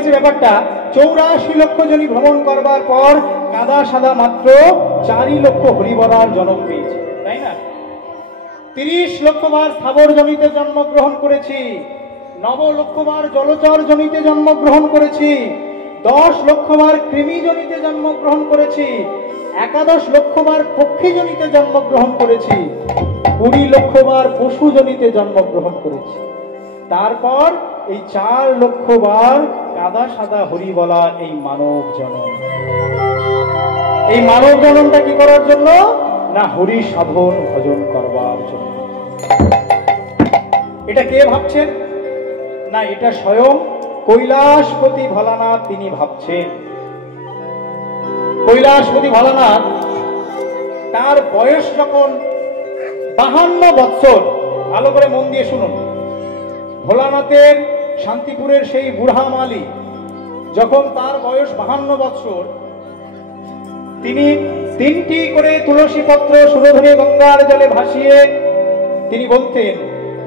হয়েছে ব্যাপারটা, 84 লক্ষ জনই ভ্রমণ করবার পর কাদা সাদা মাত্র 4 লক্ষ হরিবলার জন্ম পেয়েছে, তাই না? 30 লক্ষ বার স্থাবর জনিতে জন্মগ্রহণ করেছি, 9 লক্ষ বার জলচর জনিতে জন্মগ্রহণ করেছি, 10 লক্ষ বার কৃমি জনিতে জন্মগ্রহণ করেছি, 11 লক্ষ বার পক্ষী জনিতে জন্মগ্রহণ করেছি, 20 লক্ষ বার পশু জনিতে জন্মগ্রহণ করেছি। তারপর এই 4 লক্ষ বার কাদা সাদা হরি বলা এই মানব জনম। এই মানব জনমটা কি করার জন্য? না হরি সাধন ভজন করবার জন্য। এটা কে ভাবছেন? না, এটা স্বয়ং কৈলাসপতি ভোলানাথ তিনি ভাবছেন। কৈলাসপতি ভোলানাথ তার বয়স যখন 52 বৎসর, ভালো করে মন দিয়ে শুনুন, ভোলানাথের শান্তিপুরের সেই বুড়া মালি যখন তার বয়স 52 বৎসর, তিনি 3টি করে তুলসী পত্র সুরধুনী গঙ্গার জলে ভাসিয়ে তিনি বলতেন,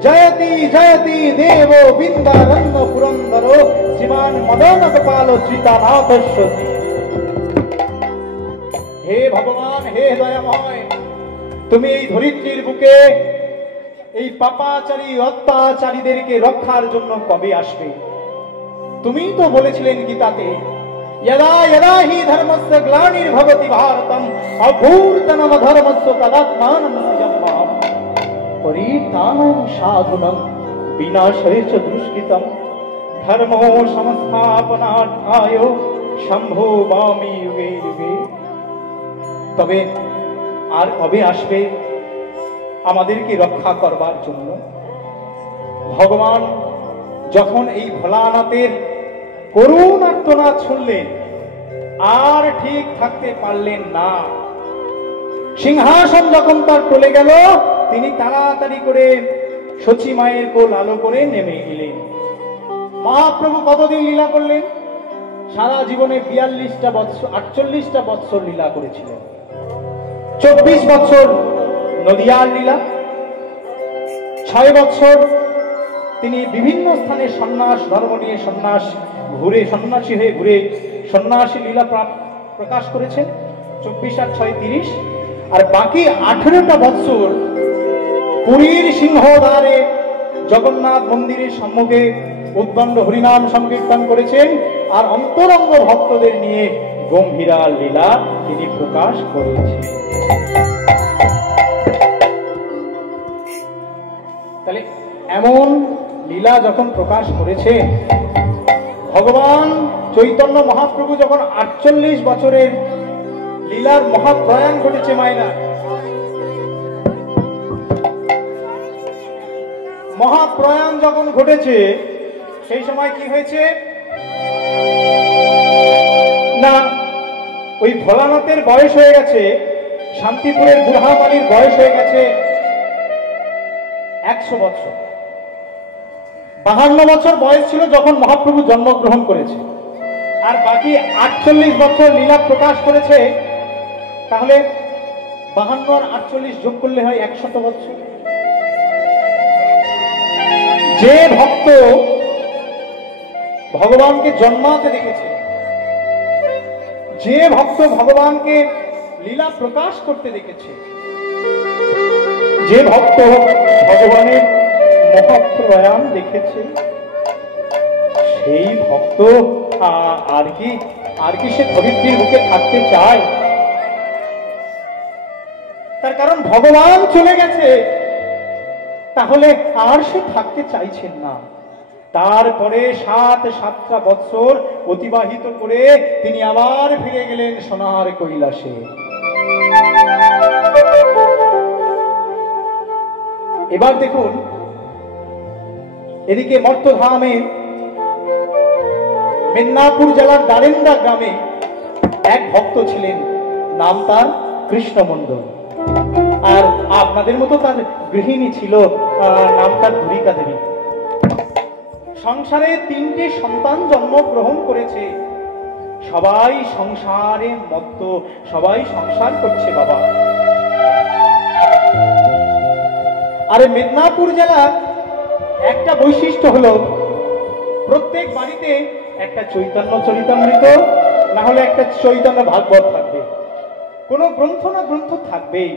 জয়তি জয়তি দেব বৃন্দারণ্য পুরন্দর শ্রীমান মদন গোপাল শ্রীতানাথস্বতী। হে ভগবান, হে দয়াময়, তুমি এই ধরিত্রীর বুকে এই পাপাচারী অত্যাচারীদেরকে রক্ষার জন্য কবে আসবে? তুমি তো বলেছিলেন গীতাতে, यदा यदा हि धर्मस्य ग्लानिर्भवति भारतम अभूर्तनम धर्मस्य तदात्मानं सृजम्यहम् परित्राणं साधुनं विनाशाय च दुष्कृतं धर्मो संस्थापनार्थाय सम्भवामि युगे युगे। তবে আর কবে আসবে আমাদেরকে রক্ষা করবার জন্য? ভগবান যখন এই ভোলানাথের করুণ আর্তনাদ শুনলেন, আর ঠিক থাকতে পারলেন না। সিংহাসন যখন তার টলে গেল, তিনি তাড়াতাড়ি করে সচী মায়ের কোল আলো করে নেমে এলেন। মহাপ্রভু কতদিন লীলা করলেন? সারা জীবনে 42টা বৎসর, 48টা বৎসর লীলা করেছিলেন। 24 বৎসর নদিয়ার লীলা, 6 বৎসর তিনি বিভিন্ন স্থানে সন্ন্যাস ধর্ম নিয়ে ঘুরে সন্ন্যাসী হয়ে ঘুরে সন্ন্যাসী লীলা প্রকাশ করেছেন। 24 আর 6 30, আর বাকি 18টা বৎসর পুরীর সিংহদ্বারে জগন্নাথ মন্দিরের সম্মুখে উদ্দণ্ড হরিনাম সংকীর্তন করেছেন, আর অন্তরঙ্গ ভক্তদের নিয়ে গম্ভীরা লীলা তিনি প্রকাশ করেছেন। তাহলে এমন লীলা যখন প্রকাশ করেছে, ভগবান চৈতন্য মহাপ্রভু যখন 48 বছরের লীলার মহাপ্রয়াণ ঘটেছে মায়না, মহাপ্রয়াণ যখন ঘটেছে, সেই সময় কি হয়েছে না, ওই ভোলানাথের বয়স হয়ে গেছে, শান্তিপুরের বুড়া মালির বয়স হয়ে গেছে 100 বছর। 52 বছর বয়স ছিল যখন মহাপ্রভু জন্মগ্রহণ করেছে, আর বাকি 48 বছর লীলা প্রকাশ করেছে। তাহলে 52 আর 48 যোগ করলে হয় 100 বছর। যে ভক্ত ভগবানকে জন্মাতে দেখেছে, যে ভক্ত ভগবানকে লীলা প্রকাশ করতে দেখেছে, যে ভক্ত ভগবানের মহাপ্রয়াণ দেখেছে, সেই ভক্ত আর কি সে ধরিত্রীর বুকে থাকতে চায়? তার কারণ ভগবান চলে গেছে, তাহলে আর সে থাকতে চাইছেন না। তারপরে 7 বৎসর অতিবাহিত করে তিনি আবার ফিরে গেলেন সোনার কৈলাসে। এবার দেখুন, এদিকে মর্তধামে মেদিনীপুর জেলার দারেন্দা গ্রামে এক ভক্ত ছিলেন, নাম তার কৃষ্ণ মণ্ডল। আর আপনাদের মতো তার গৃহিণী ছিল, নাম তার ধুরিকা দেবী। সংসারে 3টে সন্তান জন্মগ্রহণ করেছে। সবাই সংসারে মত্ত, সবাই সংসার করছে বাবা। আর মেদিনীপুর জেলার একটা বৈশিষ্ট্য হলো, প্রত্যেক বাড়িতে একটা চৈতন্য চরিতামৃত, না হলে একটা চৈতন্য ভাগবত থাকবে। কোনো গ্রন্থ না গ্রন্থ থাকবেই।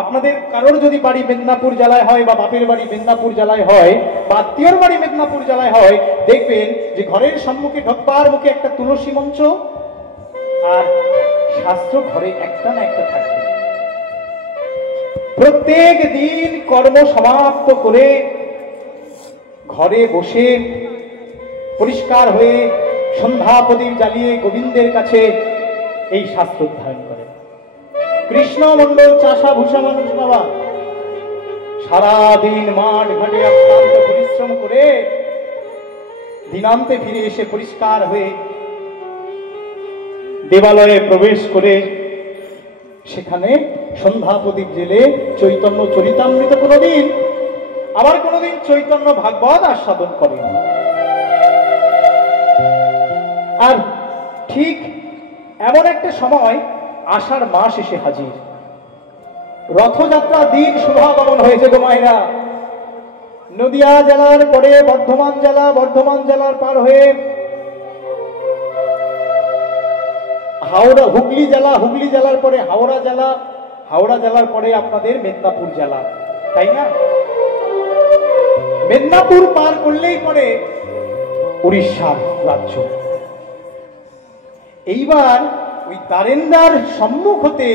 আপনাদের কারোর যদি বাড়ি মেদিনীপুর জেলায় হয়, বা বাপের বাড়ি মেদিনীপুর জেলায় হয়, বা আত্মীয়র বাড়ি মেদিনীপুর জেলায় হয়, দেখবেন যে ঘরের সম্মুখে ঢোকবার মুখে একটা তুলসী মঞ্চ, আর শাস্ত্র ঘরে একটা না একটা থাকবে। প্রত্যেক দিন কর্ম সমাপ্ত করে ঘরে বসে পরিষ্কার হয়ে সন্ধ্যা প্রদীপ জ্বালিয়ে গোবিন্দের কাছে এই শাস্ত্র অধ্যয়ন করে। কৃষ্ণ মন্ডল চাষা ভূষা মানুষ বাবা, সারাদিন মাঠ ঘাটে অক্লান্ত পরিশ্রম করে দিনান্তে ফিরে এসে পরিষ্কার হয়ে দেবালয়ে প্রবেশ করে সেখানে সন্ধ্যা প্রদীপ জেলে চৈতন্য চরিতামৃত কোনদিন, আবার কোনদিন চৈতন্য ভাগবত আস্বাদন করেন। আর ঠিক এমন একটা সময় আষাঢ় মাস এসে হাজির, রথযাত্রা দিন শুভাগমন হয়েছে গো মায়েরা। নদিয়া জেলার পরে বর্ধমান জেলা, বর্ধমান জেলার পার হয়ে হাওড়া, হুগলি জেলা, হুগলি জেলার পরে হাওড়া জেলা, হাওড়া জেলার পরে আপনাদের মেদিনীপুর জেলা, তাই না? মেদিনীপুর পার করলেই পরে উড়িষ্যার রাজ্য। এইবার ওই দ্বারেন্দার সম্মুখ হতে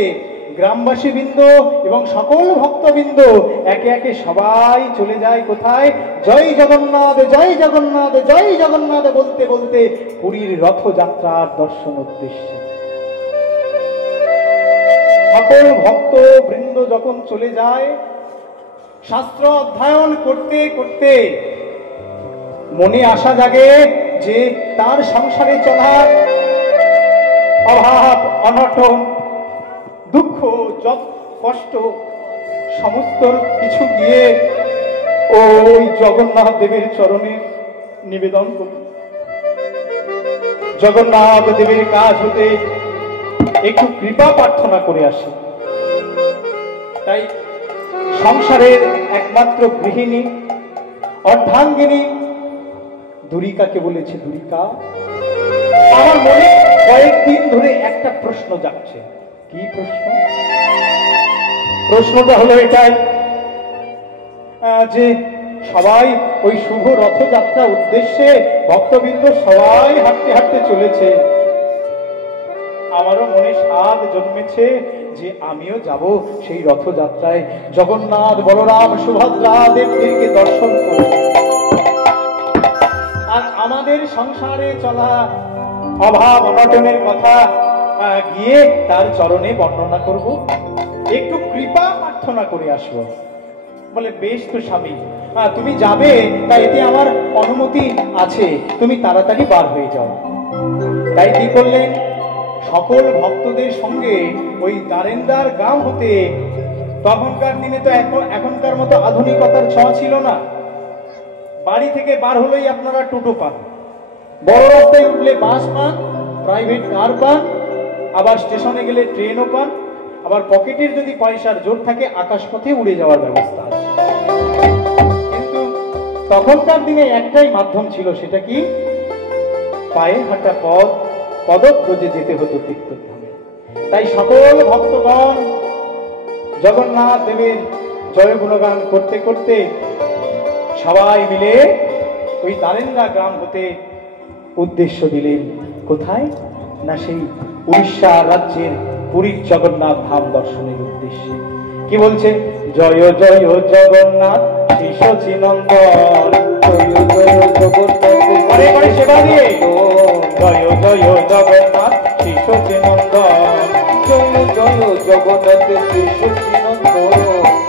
গ্রামবাসী বৃন্দ এবং সকল ভক্তবৃন্দ একে একে সবাই চলে যায় কোথায়? জয় জগন্নাথ, জয় জগন্নাথ, জয় জগন্নাথ বলতে বলতে পুরীর রথযাত্রার দর্শন উদ্দেশ্যে। সকল ভক্ত বৃন্দ যখন চলে যায়, শাস্ত্র অধ্যয়ন করতে করতে মনে আশা জাগে যে তার সংসারে চলার অভাব, অনটন, দুঃখ, কষ্ট সমস্ত কিছু গিয়ে ওই জগন্নাথ দেবের চরণে নিবেদন করি। জগন্নাথ দেবের কাজ হতে একটু কৃপা প্রার্থনা করে আসে। তাই সংসারের একমাত্র গৃহিণী, অর্ধাঙ্গিনী দুরিকাকে বলেছে, দুরিকা, আমার মনে কয়েকদিন ধরে একটা প্রশ্ন জাগছে। কি প্রশ্ন? প্রশ্নটা হলো এটাই যে সবাই ওই শুভ রথযাত্রা উদ্দেশ্যে ভক্তবৃন্দ সবাই হাঁটতে হাঁটতে চলেছে, আমারও মনে স্বাদ জন্মেছে যে আমিও যাব সেই রথযাত্রায়, জগন্নাথ বলরাম সুভদ্রা দেবদেরকে দর্শন করব, আর আমাদের সংসারে চলা অভাব অনটনের কথা গিয়ে তার চরণে বর্ণনা করব, একটু কৃপা প্রার্থনা করে আসবো। বলে বেশ তো স্বামী, তুমি যাবে, তাই এতে আমার অনুমতি আছে, তুমি তাড়াতাড়ি বার হয়ে যাও। তাই কি করলেন? সকল ভক্তদের সঙ্গে ওই দারেন্দার গ্রাম হতে, তখনকার দিনে তো এখনকার মতো আধুনিকতার ছোঁয়া ছিল না, বাড়ি থেকে বার হলেই আপনারা টোটো পান, বড় রাস্তায় উঠলে বাস পান, প্রাইভেট কার পান, আবার স্টেশনে গেলে ট্রেনও পান, আবার পকেটের যদি পয়সার জোর থাকে আকাশপথে উড়ে যাওয়ার ব্যবস্থা আছে। কিন্তু তখনকার দিনে একটাই মাধ্যম ছিল, সেটা কি? পায়ে হাঁটা পথ, পদব্রজে যেতে হতো তীর্থধামে। তাই সকল ভক্তগণ জগন্নাথ দেবের জয় গুণগান করতে করতে সবাই মিলে ওই দারেন্দা গ্রাম হতে উদ্দেশ্য দিলেন কোথায়? না সেই উড়িষ্যা রাজ্যের পুরীর জগন্নাথ ধাম দর্শনের উদ্দেশ্যে। কি বলছে? জয় জয় জগন্নাথ শিশচিনন্দন, জয় জয় জগন্নাথ, ঘরে ঘরে সেবা দিয়ে জয় জয় জগন্নাথ শিশচিনন্দন, জয় জয় জগন্নাথ শিশচিনন্দন,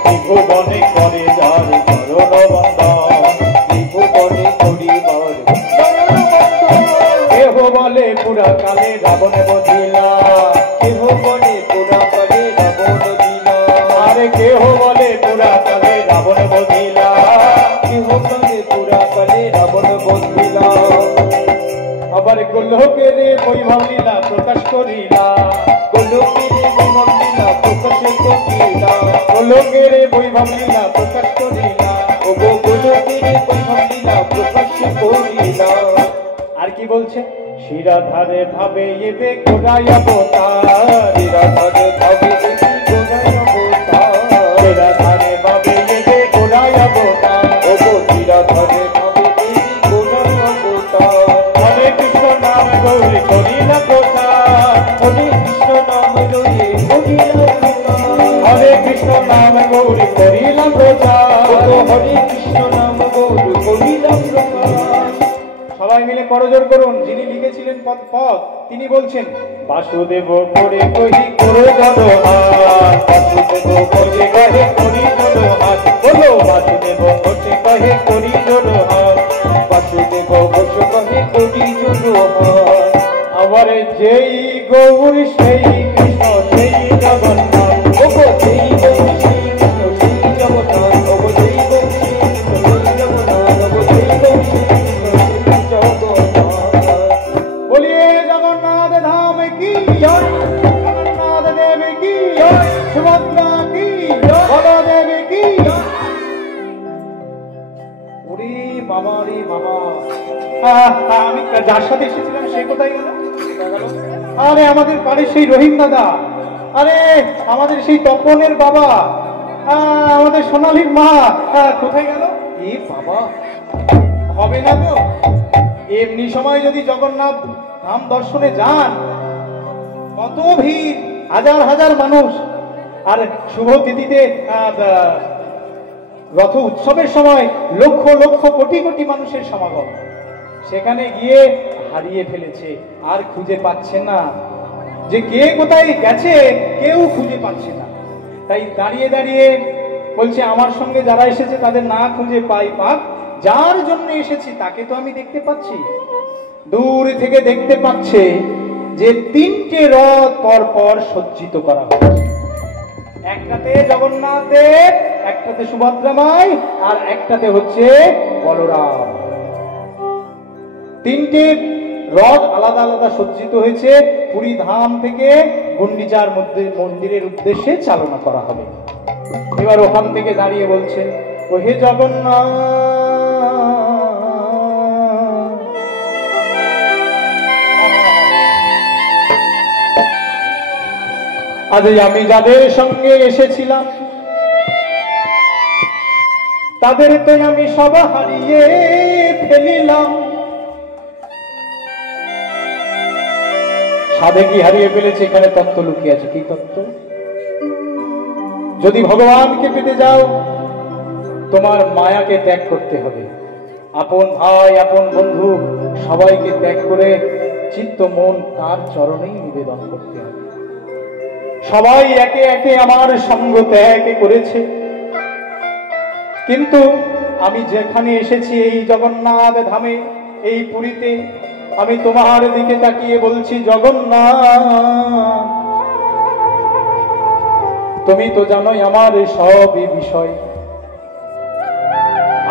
ত্রিভুবনে করে যার চরণ বন্দন, ত্রিভুবনে করিবার কেহ বলে পুরা কালে রাবণ বধিলা, কেহ বলে পুরা কালে রাবণ দিলা, আরে কেহ বলে পুরা কালে রাবণ বধিলা, কেহ বলে পুরা কালে রাবণ বধিলা, আবার গোলকের বৈভব লীলা প্রকাশ করিলা, গোলকের বৈভব লীলা প্রকাশ করিলা, গোলকের বৈভব লীলা প্রকাশ করিলা, ও গোলকের বৈভব লীলা প্রকাশ করিলা। আর কি বলছে? শিরাধারে ভাবে এবে গোড়াই অবতার, শিরাধারে ভাবে এবে গোড়াই অবতার, শিরাধারে ভাবে এবে গোড়াই অবতার, ও গো শিরাধারে ভাবে এবে গোড়াই অবতার। হরে কৃষ্ণ নাম গৌরী করিলা প্রচার, হরে কৃষ্ণ নাম গৌরী করিলা প্রচার, হরে কৃষ্ণ নাম গৌরী করিলা প্রচার, হরে কৃষ্ণ নাম গৌরী করিলা প্রচার। সবাই মিলে করজোড় করুন। যিনি লিখেছিলেন পদ তিনি বলছেন, বাসুদেব করে কহি করে জড়হাত, বাসুদেব করে কহে করি জড়হাত, বলো বাসুদেব বসে কহে করি জড়হাত, বাসুদেব বসে কহে করি জড়হাত। আবার যেই গৌর সেই কৃষ্ণ সেই জগন্নাথ, ওগো যেই গৌর সেই কৃষ্ণ সেই জগন্নাথ, ওগো যেই গৌর সেই কৃষ্ণ সেই জগন্নাথ, ওগো যেই গৌর সেই बोलिए जगन्नाथ धाम की जय, जगन्नाथ देव की जय, सुभद्रा की जय, बलदेव की जय। ওরে বাবা রে বাবা, আমি যার সাথে এসেছিলাম সে কোথায় গেল? আরে আমাদের পাড়ের সেই রহিম দাদা, আরে আমাদের সেই তপনের বাবা, আমাদের সোনালীর মা কোথায় গেল? এ বাবা, হবে না তো? এমনি সময় যদি জগন্নাথ ধাম দর্শনে যান, কত ভিড়, হাজার হাজার মানুষ। আর শুভ তিথিতে রথ উৎসবের সময় লক্ষ লক্ষ কোটি কোটি মানুষের সমাগম। সেখানে গিয়ে হারিয়ে ফেলেছে, আর খুঁজে পাচ্ছে না, যে কে কোথায় গেছে কেউ খুঁজে পাচ্ছে না। তাই দাঁড়িয়ে দাঁড়িয়ে বলছে, আমার সঙ্গে যারা এসেছে তাদের না খুঁজে পাই পাক, যার জন্য এসেছি তাকে তো আমি দেখতে পাচ্ছি। দূর থেকে দেখতে পাচ্ছে যে তিনটে রথ পর পর সজ্জিত করা হয়েছে। একটাতে জগন্নাথ দেব, একটাতে সুভদ্রা মাই, আর একটাতে হচ্ছে বলরাম। তিনটে রথ আলাদা আলাদা সজ্জিত হয়েছে, পুরী ধাম থেকে গুন্ডিচার মন্দিরের উদ্দেশ্যে চালনা করা হবে। এবার ওখান থেকে দাঁড়িয়ে বলছে, ও হে জগন্নাথ, আজ আমি যাদের সঙ্গে এসেছিলাম তাদের তো আমি সব হারিয়ে ফেলিলাম। সাধে কি হারিয়ে ফেলেছে? এখানে তত্ত্ব লুকিয়ে আছে। কি তত্ত্ব? যদি ভগবানকে পেতে যাও, তোমার মায়াকে ত্যাগ করতে হবে। আপন ভাই, আপন বন্ধু সবাইকে ত্যাগ করে চিত্ত মন তার চরণেই নিবেদন করতে হবে। সবাই একে একে আমার সঙ্গ ত্যাগ করেছে, কিন্তু আমি যেখানে এসেছি এই জগন্নাথ ধামে, এই পুরীতে, আমি তোমার দিকে তাকিয়ে বলছি, জগন্নাথ তুমি তো জানোই আমার সব বিষয়।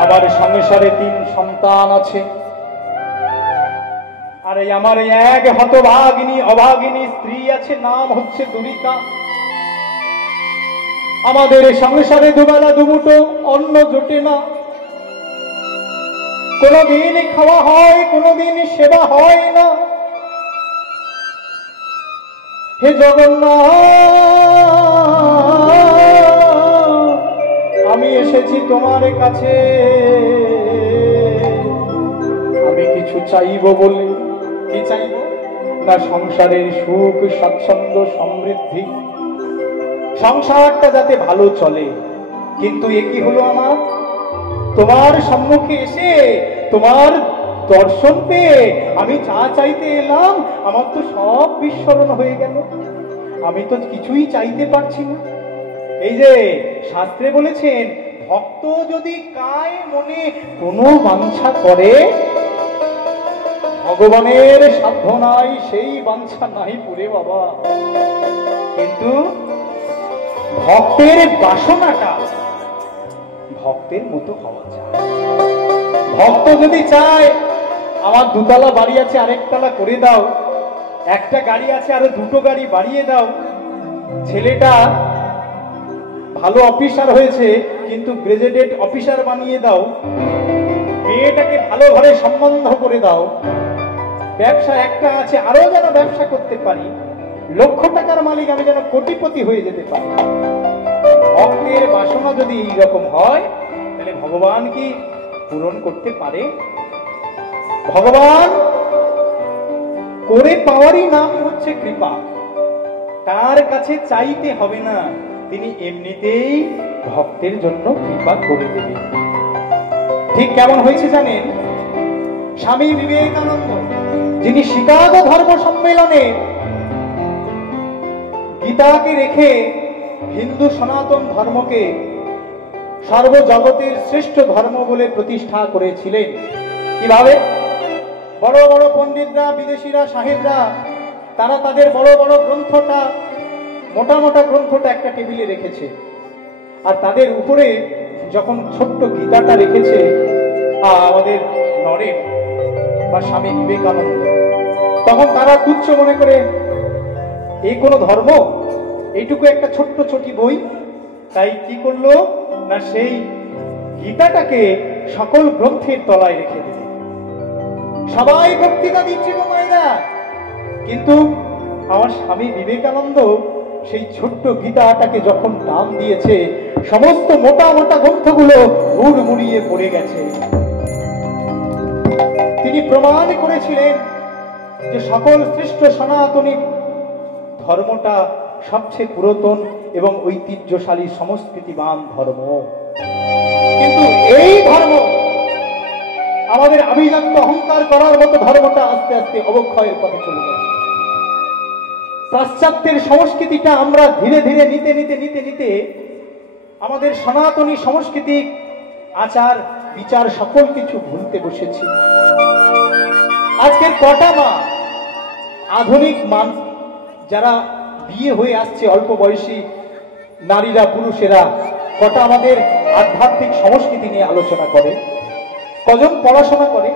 আমার সংসারে 3 সন্তান আছে, আর আমার এক হতভাগিনী অভাগিনী স্ত্রী আছে, নাম হচ্ছে দুরিকা। আমাদের সংসারে দুবেলা দুমুঠো অন্ন জোটে না, কোনদিন খাওয়া হয়, কোনদিন সেবা হয় না। হে জগন্নাথ, আমি এসেছি তোমার কাছে, আমি কিছু চাইব বলে। কি চাইব? না সংসারের সুখ, স্বাচ্ছন্দ্য, সমৃদ্ধি, সংসারটা যাতে ভালো চলে। কিন্তু এ কি হলো আমার? তোমার সম্মুখে এসে তোমার দর্শন পেয়ে আমি যা চাইতে এলাম, আমার তো সব বিস্মরণ হয়ে গেল। আমি তো কিছুই চাইতে পারছি না। এই যে শাস্ত্রে বলেছেন, ভক্ত যদি কায় মনে কোনো বাঞ্ছা করে, ভগবানের সাধ্য নাই সেই বাঞ্ছা নাই পুরে বাবা। কিন্তু ভক্তের বাসনাটা ভক্তের মতো হওয়া চাই। ভক্ত যদি চায়, আমার 2 তলা বাড়ি আছে আরেক তলা করে দাও, একটা গাড়ি আছে আরো 2টো গাড়ি বাড়িয়ে দাও, ছেলেটা ভালো অফিসার হয়েছে কিন্তু গ্রাজুয়েট অফিসার বানিয়ে দাও, মেয়েটাকে ভালো ঘরে সম্বন্ধ করে দাও, ব্যবসা একটা আছে, আরো যেন ব্যবসা করতে পারি, লক্ষ টাকার মালিক আমি যেন কোটিপতি হয়ে যেতে পারি। ভক্তের বাসনা যদি এইরকম হয়, তাহলে ভগবান কি পূরণ করতে পারে? ভগবান করে পাওয়ারই নাম হচ্ছে কৃপা। তার কাছে চাইতে হবে না, তিনি এমনিতেই ভক্তের জন্য কৃপা করে দেবেন। ঠিক কেমন হয়েছে জানেন? স্বামী বিবেকানন্দ, যিনি শিকাগো ধর্ম সম্মেলনে গীতাকে রেখে হিন্দু সনাতন ধর্মকে সর্বজগতের শ্রেষ্ঠ ধর্ম বলে প্রতিষ্ঠা করেছিলেন। কিভাবে? বড় বড় পণ্ডিতরা, বিদেশিরা, সাহেবরা, তারা তাদের বড় বড় গ্রন্থটা, মোটা মোটা গ্রন্থটা একটা টেবিলে রেখেছে, আর তাদের উপরে যখন ছোট্ট গীতাটা রেখেছে আমাদের নরেন বা স্বামী বিবেকানন্দ, তখন তারা তুচ্ছ মনে করে এই কোন ধর্ম, এইটুকু একটা ছোট্ট ছোটি বই। তাই কি করলো না, সেই গীতাটাকে সকল গ্রন্থের তলায় রেখে দিল। সবাই বক্তৃতা দিচ্ছে গো মায়েরা, কিন্তু আমার স্বামী বিবেকানন্দ সেই ছোট্ট গীতাটাকে যখন দাম দিয়েছে, সমস্ত মোটা মোটা গ্রন্থগুলো হুড়মুড়িয়ে পড়ে গেছে। তিনি প্রমাণ করেছিলেন যে সকল শ্রেষ্ঠ সনাতনী ধর্মটা সবচেয়ে পুরাতন এবং ঐতিহ্যশালী সংস্কৃতিবান ধর্ম। কিন্তু এই ধর্ম, আমাদের আভিজাত্য অহংকার করার মতো ধর্মটা আস্তে আস্তে অবক্ষয়ের পথে চলে গেছে। পাশ্চাত্যের সংস্কৃতিটা আমরা ধীরে ধীরে নিতে নিতে নিতে নিতে আমাদের সনাতনী সাংস্কৃতিক আচার বিচার সকল কিছু ভুলতে বসেছি। আজকের কটা মা, আধুনিক মান যারা বিয়ে হয়ে আসছে, অল্প বয়সী নারীরা, পুরুষেরা, কটা আমাদের আধ্যাত্মিক সংস্কৃতি নিয়ে আলোচনা করে? কজন পড়াশোনা করে?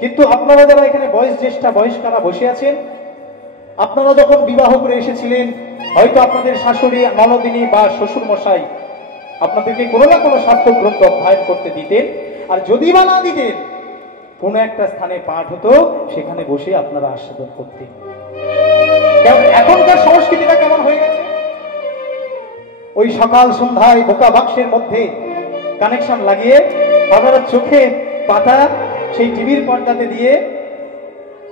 কিন্তু আপনারা যারা এখানে বয়স জ্যেষ্ঠা বয়স্কারা বসে আছেন, আপনারা যখন বিবাহ করে এসেছিলেন, হয়তো আপনাদের শাশুড়ি, ননদিনী বা শ্বশুর মশাই আপনাদেরকে কোনো না কোনো শাস্ত্র গ্রন্থ অধ্যয়ন করতে দিতেন, আর যদি বা না দিতেন, কোনো একটা স্থানে পাঠ হতো, সেখানে বসে আপনারা আস্বাদন করতেন। এখনকার সংস্কৃতিটা কেমন হয়ে গেছে? ওই সকাল সন্ধ্যায় বোকা বাক্সের মধ্যে কানেকশন লাগিয়ে আপনারা চোখে পাতা সেই টিভির পর্দাতে দিয়ে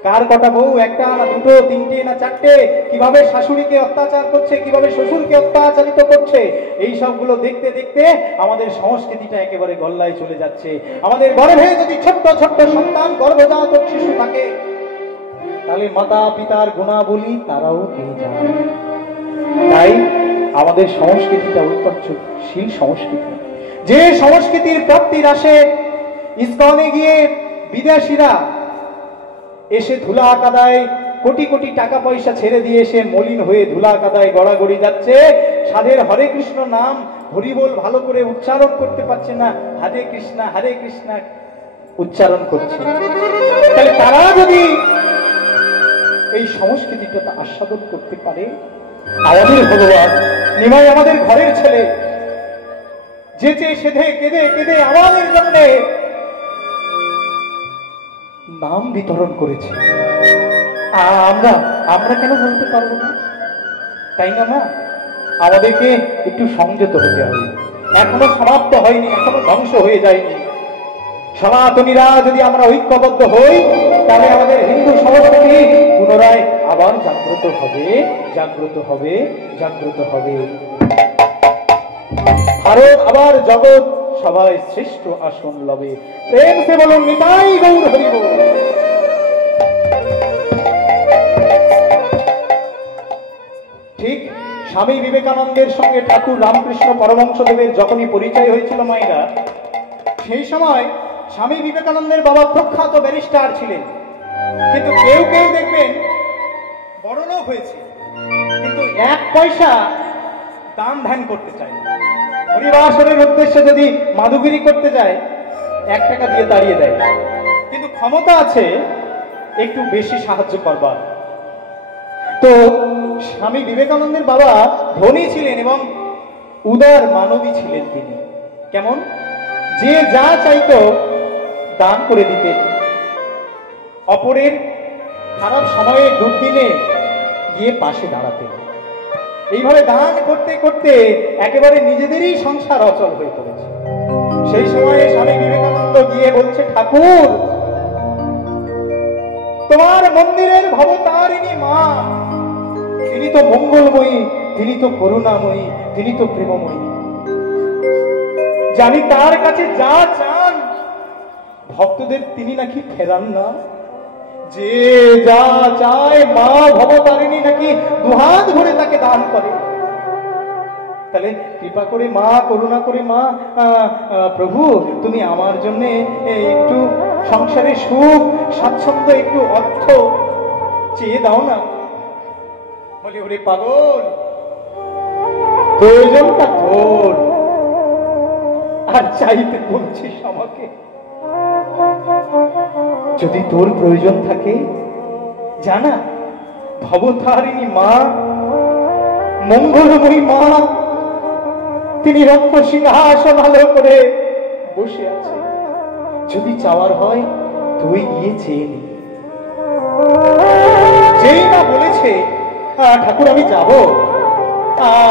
কার কটা বউ, একটা না দুটো, তিনটে না চারটে, কিভাবে শাশুড়িকে অত্যাচার করছে, কিভাবে শ্বশুরকে অত্যাচারিত করছে, এই সবগুলো দেখতে দেখতে আমাদের সংস্কৃতিটা একেবারে গল্লায় চলে যাচ্ছে। আমাদের গর্ভে যদি ছোট্ট ছোট্ট সন্তান, গর্ভজাত শিশু থাকে, তাহলে মাতা পিতার গুণাবলী তারাও পেয়ে যায়। তাই আমাদের সংস্কৃতিটা ঐতিহ্যশীল সংস্কৃতি, যে সংস্কৃতির প্রাপ্তির আসে ইসকনে গিয়ে বিদেশিরা এসে ধুলা কাদায় কোটি কোটি টাকা পয়সা ছেড়ে দিয়ে এসে মলিন হয়ে ধুলা কাদায় গড়াগড়ি যাচ্ছে, সাধের হরে কৃষ্ণ নাম হরিবোল ভালো করে উচ্চারণ করতে পারছে না, হরে কৃষ্ণা উচ্চারণ করছে। তাহলে তারা যদি এই সংস্কৃতিটা আস্বাদন করতে পারে, আমাদের ভগবান নিমাই আমাদের ঘরের ছেলে, যেচে সেধে কেঁদে কেঁদে আমাদের জন্য নাম বিতরণ করেছে, আমরা আমরা কেন বলতে পারবো না? তাই না মা? আমাদেরকে একটু সংযত হতে হবে। এখনো সমাপ্ত হয়নি, এখনো ধ্বংস হয়ে যায়নি। সনাতনীরা যদি আমরা ঐক্যবদ্ধ হই, তাহলে আমাদের হিন্দু সংস্কৃতি পুনরায় আবার জাগ্রত হবে, জাগ্রত হবে, জাগ্রত হবে। ভারত আবার জগৎ সবাই শ্রেষ্ঠ আসন লবে। প্রেম সে বলুন নিতাই গৌর হরি বল। ঠিক স্বামী বিবেকানন্দের সঙ্গে ঠাকুর রামকৃষ্ণ পরমহংসদেবের যখনই পরিচয় হয়েছিল মায়েরা, সেই সময় স্বামী বিবেকানন্দের বাবা প্রখ্যাত ব্যারিস্টার ছিলেন, কিন্তু কেউ কেউ দেখবেন বড়লোক হয়েছে, কিন্তু এক পয়সা দান ধ্যান করতে চায় না। পরিবাসনের উদ্দেশ্যে যদি মাধুগিরি করতে যায়, 1 টাকা দিয়ে তাড়িয়ে দেয়, কিন্তু ক্ষমতা আছে একটু বেশি সাহায্য করবার। তো স্বামী বিবেকানন্দের বাবা ধনী ছিলেন এবং উদার মানবী ছিলেন। তিনি কেমন? যে যা চাইতো দান করে দিতেন, অপরের খারাপ সময়ে দুর্দিনে গিয়ে পাশে দাঁড়াতেন। এইভাবে দান করতে করতে একেবারে নিজেদেরই সংসার অচল হয়ে পড়েছে। সেই সময়ে স্বামী বিবেকানন্দ গিয়ে বলছে, ঠাকুর, তোমার মন্দিরের ভবতারিণী মা, তিনি তো মঙ্গলময়ী, তিনি তো করুণাময়ী, তিনি তো প্রেমময়ী। জানি তার কাছে যা চান ভক্তদের তিনি নাকি ফেরান না। যে যা চায় মা ভবতারিণী নাকি দুহাত ভরে তাকে দান করে। তাহলে কৃপা করে মা, করুণা করে মা, প্রভু তুমি আমার জন্য একটু সংসারে সুখ স্বাচ্ছন্দ্য, একটু অর্থ চেয়ে দাও না। বলে, ওরে পাগল, প্রয়োজনটা তোর, আর চাইতে বলছিস আমাকে? যদি তোর প্রয়োজন থাকে জানা, ভবতারিণী মা, মঙ্গলময়ী মা, তিনি রত্ন সিংহাসন আলো করে বসে আছে। যদি চাওয়ার হয় তুই গিয়ে চেয়ে নি। যেই না বলেছে, ঠাকুর আমি যাব,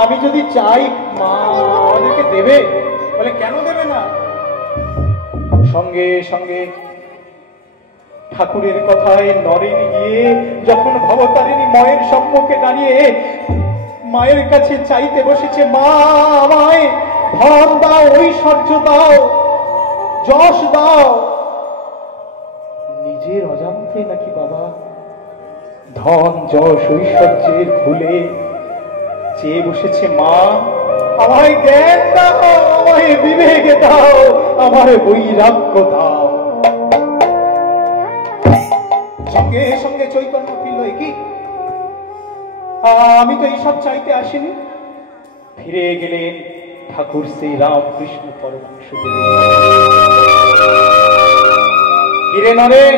আমি যদি চাই মা আমাদেরকে দেবে। বলে, কেন দেবে না? সঙ্গে সঙ্গে ঠাকুরের কথায় নরেন গিয়ে যখন ভবতারিণী মায়ের সম্মুখে দাঁড়িয়ে মায়ের কাছে চাইতে বসেছে, মা আমায় ধন দাও, ঐশ্বর্য দাও, যশ দাও। নিজের অজান্তে নাকি বাবা ধন, যশ, ঐশ্বর্যের ফুলে চেয়ে বসেছে, মা আমায় জ্ঞান দাও, আমায় বিবেক দাও, আমার বৈরাগ্য দাও। সঙ্গে সঙ্গে চৈতন্য ফিরল, কি আমি তো এইসব চাইতে আসিনি। ফিরে গেলেন ঠাকুর শ্রী রামকৃষ্ণ পরমহংসদেব। কিরে নরেন,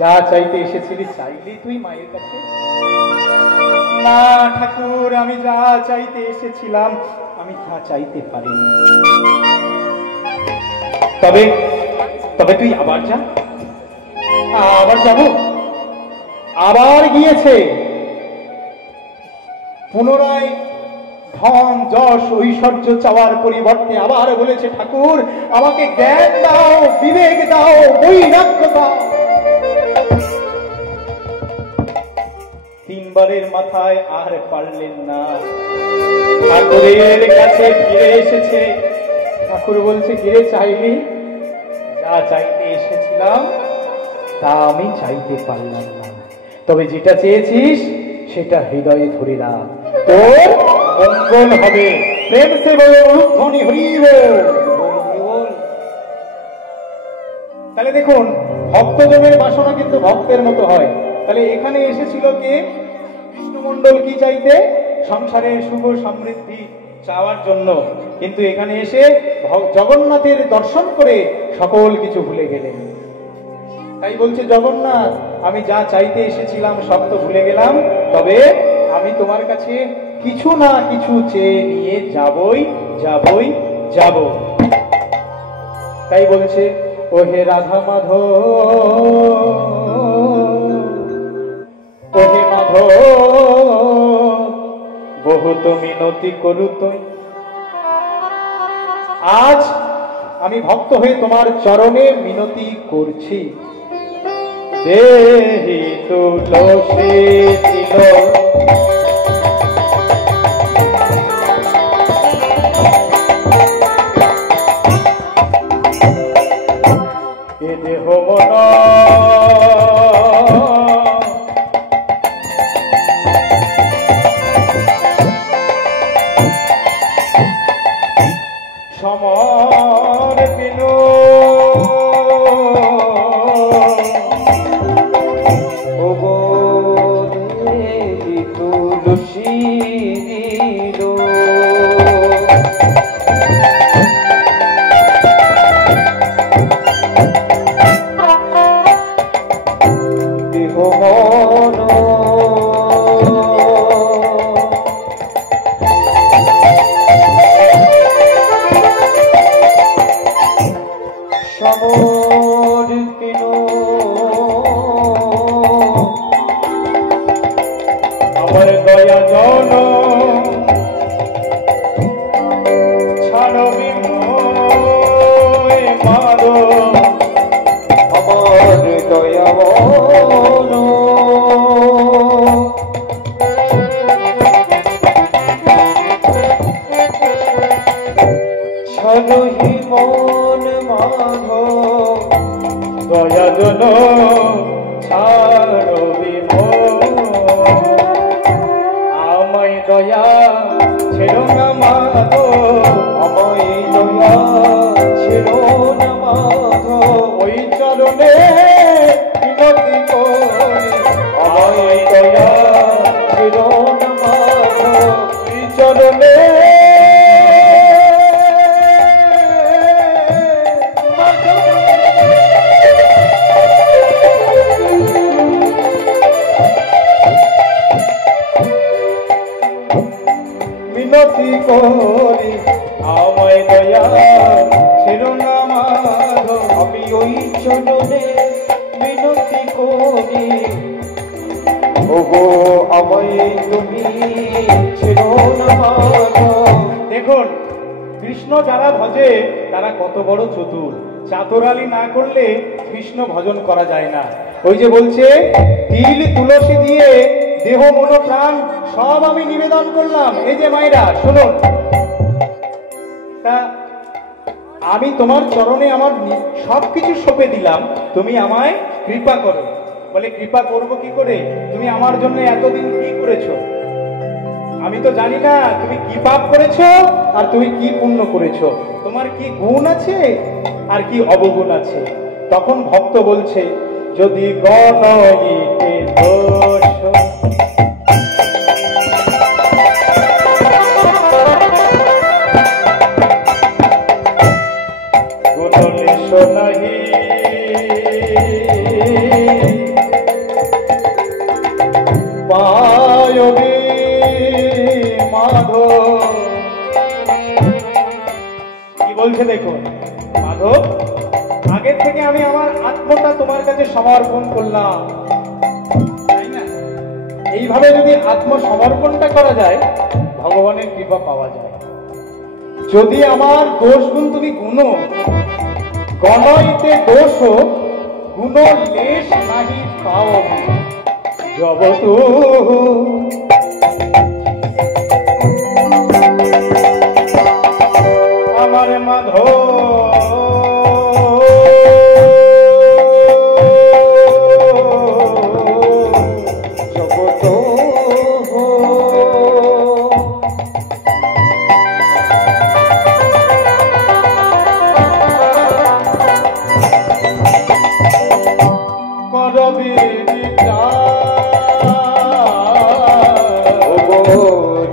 যা চাইতে এসেছিলি চাইলি তুই মায়ের কাছে? না ঠাকুর, আমি যা চাইতে এসেছিলাম আমি তা চাইতে পারিনি। তবে তবে তুই আবার যা। আবার যাব? আবার গিয়েছে, পুনরায় ধন, যশ, ঐশ্বর্য চাওয়ার পরিবর্তে আবার বলেছে, ঠাকুর আমাকে জ্ঞান দাও, বিবেক দাও, বৈরাগ্য দাও। তিনবারের মাথায় আর পারলেন না, ঠাকুরের কাছে ফিরে এসেছে। ঠাকুর বলছে, কিরে চাইলি? যা চাইতে এসেছিলাম তা আমি চাইতে পারলাম না, তবে যেটা চেয়েছিস সেটা হৃদয়ে ধরে রাখ, তোর মঙ্গল হবে। প্রেম সে বলে ধ্বনি হরি বল। তাহলে দেখুন, ভক্তজনের বাসনা কিন্তু ভক্তের মতো হয়। তাহলে এখানে এসেছিল কে? কৃষ্ণমণ্ডল কি চাইতে? সংসারের সুখ সমৃদ্ধি চাওয়ার জন্য। কিন্তু এখানে এসে জগন্নাথের দর্শন করে সকল কিছু ভুলে গেলেন। তাই বলছে জগন্নাথ, আমি যা চাইতে এসেছিলাম সব তো ভুলে গেলাম, তবে আমি তোমার কাছে কিছু না কিছু চেয়ে নিয়ে যাবই যাবই যাব। তাই বলছে, ওহে রাধা মাধব, ওহে মাধব, বহুত মিনতি করুত, আজ আমি ভক্ত হয়ে তোমার চরণে মিনতি করছি। দেহি তুলসী তিল এ দেহ মন সমর্পিত আমার দয়া জন ছাড়বি মোয় মাধব, আমার দয়া বন ছাড়হি মন মাধব, দয়া জন ছাড়বি আমায় দয়া ছেড়ো না মাধব, আমায় দয়া ছেড়ো না মাধব, ওই চরণে বিনতি করি আমায় দয়া ছেড়ো না মাধব, ওই চরণে মিনতি করি আমায় দয়া ছেড়ো না মাধব, আমি ওই চরণে মিনতি করি, ওগো আমায় তুমি ছেড়ো না মাধব। দেখুন কৃষ্ণ যারা ভজে তারা কত বড় চতুর, চাতুরালি না করলে কৃষ্ণ ভজন করা যায় না। ওই যে বলছে তিল তুলসী দিয়ে দেহ মন প্রাণ সব আমি নিবেদন করলাম। এই যে মায়েরা শুনুন, তা আমি তোমার চরণে আমার সবকিছু সঁপে দিলাম, তুমি আমায় কৃপা করো। বলে কৃপা করব কি করে? তুমি আমার জন্য এতদিন কি করেছো? আমি তো জানি না তুমি কি পাপ করেছো আর তুমি কি পুণ্য করেছো, তোমার কি গুণ আছে আর কি অবগুণ আছে। তখন ভক্ত বলছে যদি গণইতে দোষ গুণলেশ নাহি পায়বে মাধব। কি বলছে দেখুন মাধব, আগের থেকে আমি আমার আত্মটা তোমার কাছে সমর্পণ করলাম, তাই না? এইভাবে যদি আত্মসমর্পণটা করা যায় ভগবানের কৃপা পাওয়া যায়। যদি আমার দোষ গুণ তুমি গুণ গণইতে দোষ গুণ লেশ নাহি পাও জবতু আমার মাধব জগত করবি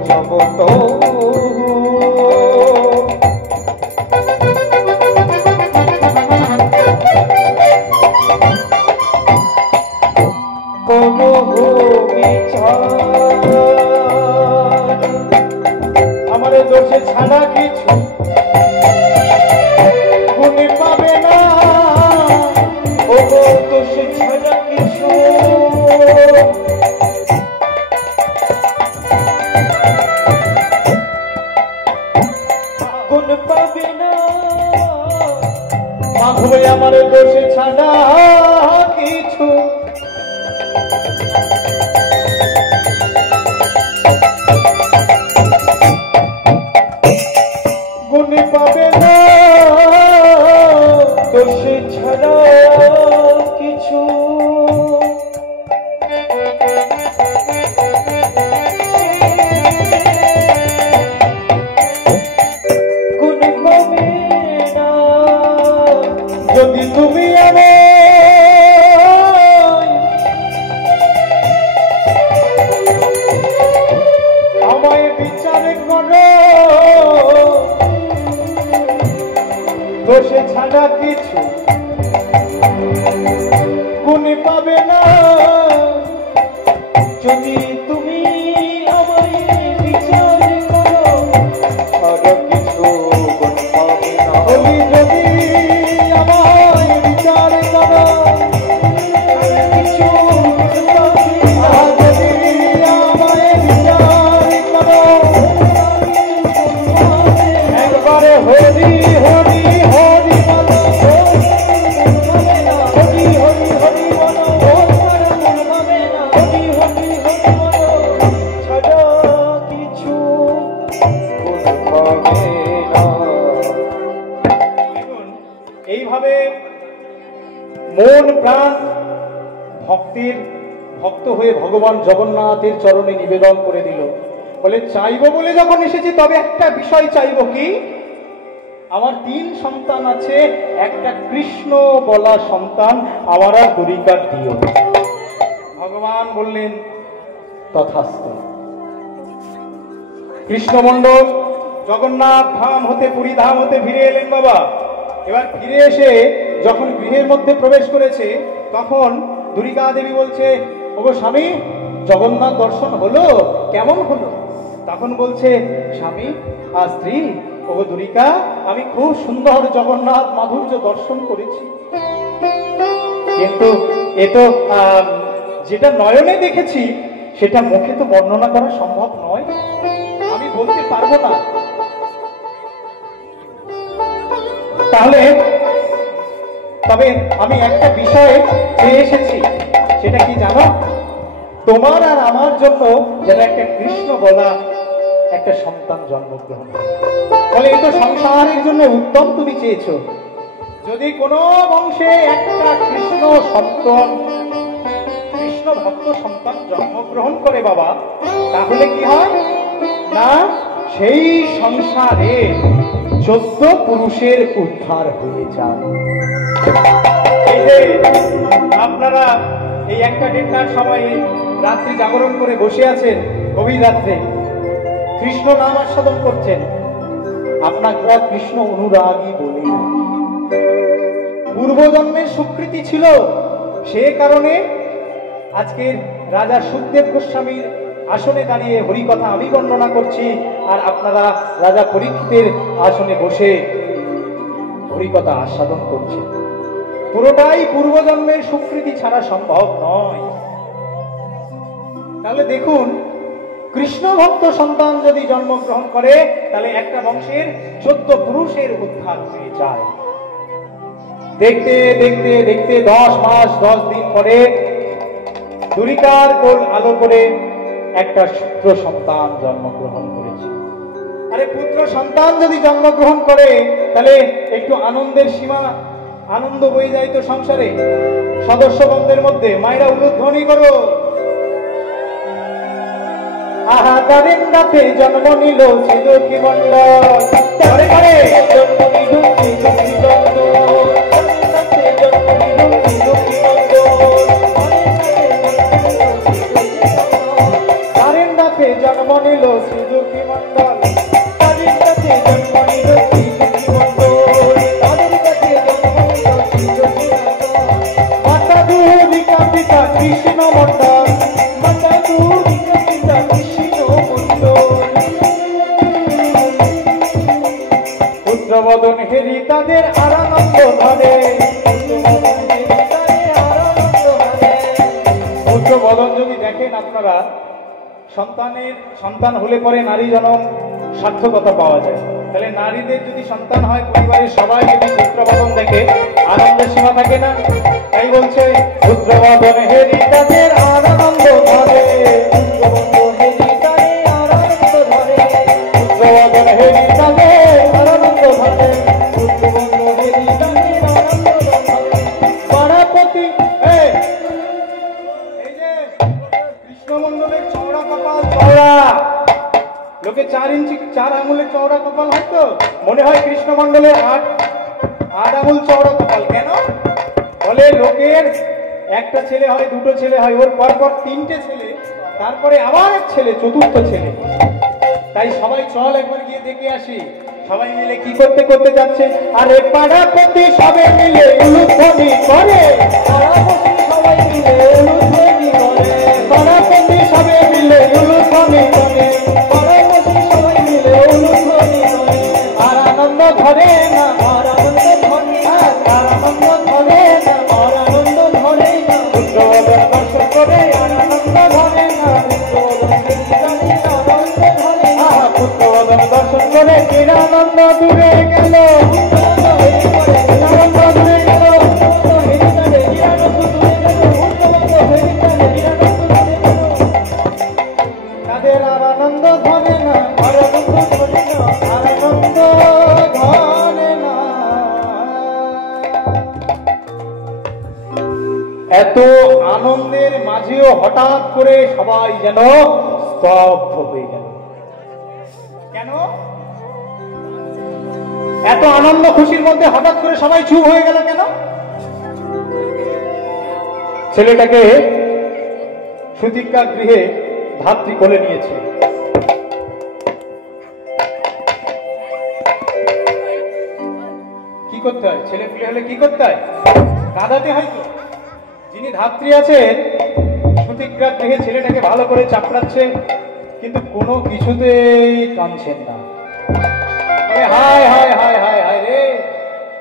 জগত আমার দোষে ছাড়া কিছু গুণী পাবে না, ও দোষে ছাড়া কিছু গুণ পাবে না, মাধব আমার দোষে ছাড়া কিছু গুণী হয়ে ভগবান জগন্নাথের চরণে নিবেদন করে দিল। বলে চাইবো বলে যখন এসেছি, তবে একটা বিষয় চাইবো, কি? আমার 3 সন্তান আছে, একটা কৃষ্ণ বলা সন্তান আমার আর দ্বারিকার দিও। ভগবান বললেন তথাস্তু। কৃষ্ণমণ্ডল জগন্নাথ ধাম হতে, পুরী ধাম হতে ফিরে এলেন বাবা। এবার ফিরে এসে যখন গৃহের মধ্যে প্রবেশ করেছে, তখন দ্বারিকা দেবী বলছে, ওগো স্বামী, জগন্নাথ দর্শন হলো? কেমন হলো? তখন বলছে, স্বামী আর স্ত্রী, ওগো দ্বারিকা, আমি খুব সুন্দর জগন্নাথ মাধুর্য দর্শন করেছি, কিন্তু এ তো যেটা নয়নে দেখেছি সেটা মুখে তো বর্ণনা করা সম্ভব নয়, আমি বলতে পারবো না। তাহলে তবে আমি একটা বিষয়ে চেয়ে এসেছি, সেটা কি জানো? তোমার আর আমার জন্য যেন একটা কৃষ্ণ বলা একটা সন্তান জন্মগ্রহণ করে। বলে এই তো সংসারের জন্য উত্তম তুমি চেয়েছো, যদি কোনো বংশে একটা কৃষ্ণ সন্তান, কৃষ্ণ ভক্ত সন্তান জন্মগ্রহণ করে বাবা, তাহলে কি হয় না, সেই সংসারে 14 পুরুষের উদ্ধার হয়ে যায়। এই যে আপনারা এই 1টা-1.5টার সময়ে রাত্রি জাগরণ করে বসে আছেন, গভীর রাত্রে কৃষ্ণ নাম আস্বাদন করছেন, আপনাকে কৃষ্ণ অনুরাগী বলে পূর্বজন্মের স্বীকৃতি ছিল, সে কারণে আজকের রাজা সুখদেব গোস্বামীর আসনে দাঁড়িয়ে হরিকথা আমি বর্ণনা করছি, আর আপনারা রাজা পরীক্ষিতের আসনে বসে হরিকথা আস্বাদন করছেন। পুরোটাই পূর্বজন্মের স্বীকৃতি ছাড়া সম্ভব নয়। তাহলে দেখুন, কৃষ্ণ ভক্ত সন্তান যদি জন্মগ্রহণ করে, তাহলে একটা বংশের 14 পুরুষের উদ্ধার হয়ে যায়। দেখতে দেখতে দেখতে 10 মাস 10 দিন পরে দ্বারিকার কোল আলো করে একটা পুত্র সন্তান জন্মগ্রহণ করেছে। আরে পুত্র সন্তান যদি জন্মগ্রহণ করে, তাহলে একটু আনন্দের সীমা, আনন্দ বয়ে যায় তো সংসারে, সদস্যবন্ধের মধ্যে। মায়েরা উলুধ্বনি করো। আহা তারের নাথে জন্ম নিল শ্রীদক্ষী মণ্ডল, তারে তারে জন্ম নিল শ্রীদক্ষী মণ্ডল, তারের নাথে জন্ম নিল শ্রীদক্ষী মণ্ডল, তারের নাথে জন্ম নিল শ্রীদক্ষী মণ্ডল, তাদের কাছে জন্ম নিল শ্রীদক্ষী মণ্ডল। মাতা দুহিকা পিতা কৃষ্ণ মণ্ডল, মাতা দুহিকা পিতা কৃষ্ণ মণ্ডল। পুত্রবদন হেরি তাদের আরানন্দ ধরে, পুত্রবদন যদি দেখেন আপনারা, সন্তান হলে পরে নারী জনম সার্থকতা পাওয়া যায়। তাহলে নারীদের যদি সন্তান হয়, পরিবারের সবাই যদি পুত্রবদন দেখে, আনন্দের সীমা থাকে না। তাই বলছে পুত্রবদন হেরি তাদের আনন্দ ধরে, পুত্রবদন হেরি তাদের আনন্দ ধরে, পুত্রবদন হেরি তাদের আনন্দ ধরে, পুত্রবদন হেরি তাদের আনন্দ ধরে। বারাপতি এই যে কৃষ্ণমণ্ডলের চওড়া কপাল, চওড়া লোকে 4 ইঞ্চি 4 আঙুলের চওড়া কপাল হয়তো মনে হয়, কৃষ্ণমণ্ডলের 8 আঙুল চওড়া কপাল। কেন? বলে লোকের একটা ছেলে হয়, 2টো ছেলে হয়, ওর পরপর 3টে ছেলে, তারপরে আবার এক ছেলে, 4র্থ ছেলে। তাই সবাই চল একবার গিয়ে দেখে আসি। সবাই মিলে কি করতে করতে যাচ্ছে, আরে পাড়াপতি সবাই মিলে উলুধ্বনি করে, পাড়াপতি সবাই মিলে উলুধ্বনি করে, পাড়াপতি সবাই মিলে উলুধ্বনি করে, পাড়াপতি সবাই মিলে উলুধ্বনি করে। আর আনন্দ ধরে না, আর আনন্দ ধরে না, আর আনন্দ ধরে না, আর আনন্দ ধরে না। পুত্রবদন দর্শন করে আর আনন্দ ধরে না, পুত্রবদন দর্শন করে নিরানন্দ দূরে গেল, আনন্দ দূরে গেল, নিরানন্দ দূরে গেল, করে সবাই যেন স্তব্ধ হয়ে গেল। কেন এত আনন্দ খুশির মধ্যে হঠাৎ করে সবাই চুপ হয়ে গেল কেন? ছেলেটাকে সুতিকা গৃহে ধাত্রী কোলে নিয়েছে। কি করতে হয়? ছেলে পুলে হলে কি করতে হয়? কাঁদাতে হয় তো। যিনি ধাত্রী আছেন সুতিকা গৃহে ছেলেটাকে ভালো করে চাপড়াচ্ছে, কিন্তু কোনো কিছুতেই কাঁদছেন না। হায় হায় হায় হায় হায় রে,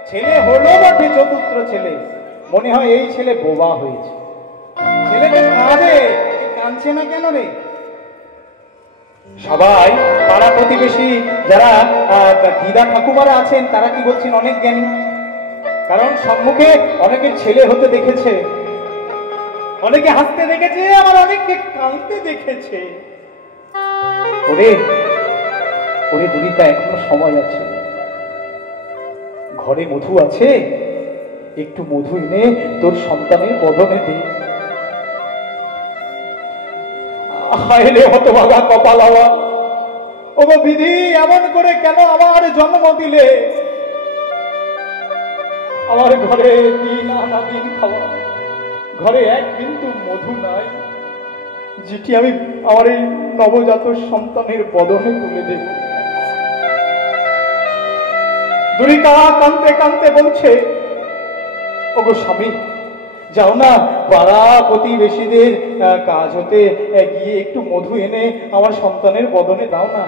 ছেলে হলো বটে চতুর্থ ছেলে, মনে হয় এই ছেলে বোবা হয়েছে। ছেলেকে কাঁদে, কাঁদছে না কেন রে? সবাই পাড়া প্রতিবেশী যারা দিদা ঠাকুমারা আছেন তারা কি বলছেন? অনেক জ্ঞানী, কারণ সম্মুখে অনেকের ছেলে হতে দেখেছে, অনেকে হাসতে দেখেছে, আবার অনেককে কাঁদতে দেখেছে। ওরে ওরে দুরিতা, এখনো সময় আছে, ঘরে মধু আছে, একটু মধু এনে তোর সন্তানের বদনে দে। হায় রে হতভাগা কপাল আমার, ওগো বিধি, এমন করে কেন আমার জন্ম দিলে? আমার ঘরে দিন আনা দিন খাওয়া, ঘরে এক বিন্দু মধু নাই, যেটি আমি আমার এই নবজাত সন্তানের বদনে তুলে দেব। দুরিতা কাঁদতে কাঁদতে বলছে, ওগো স্বামী, যাও না পাড়া প্রতিবেশীদের কাজ হতে গিয়ে একটু মধু এনে আমার সন্তানের বদনে দাও না।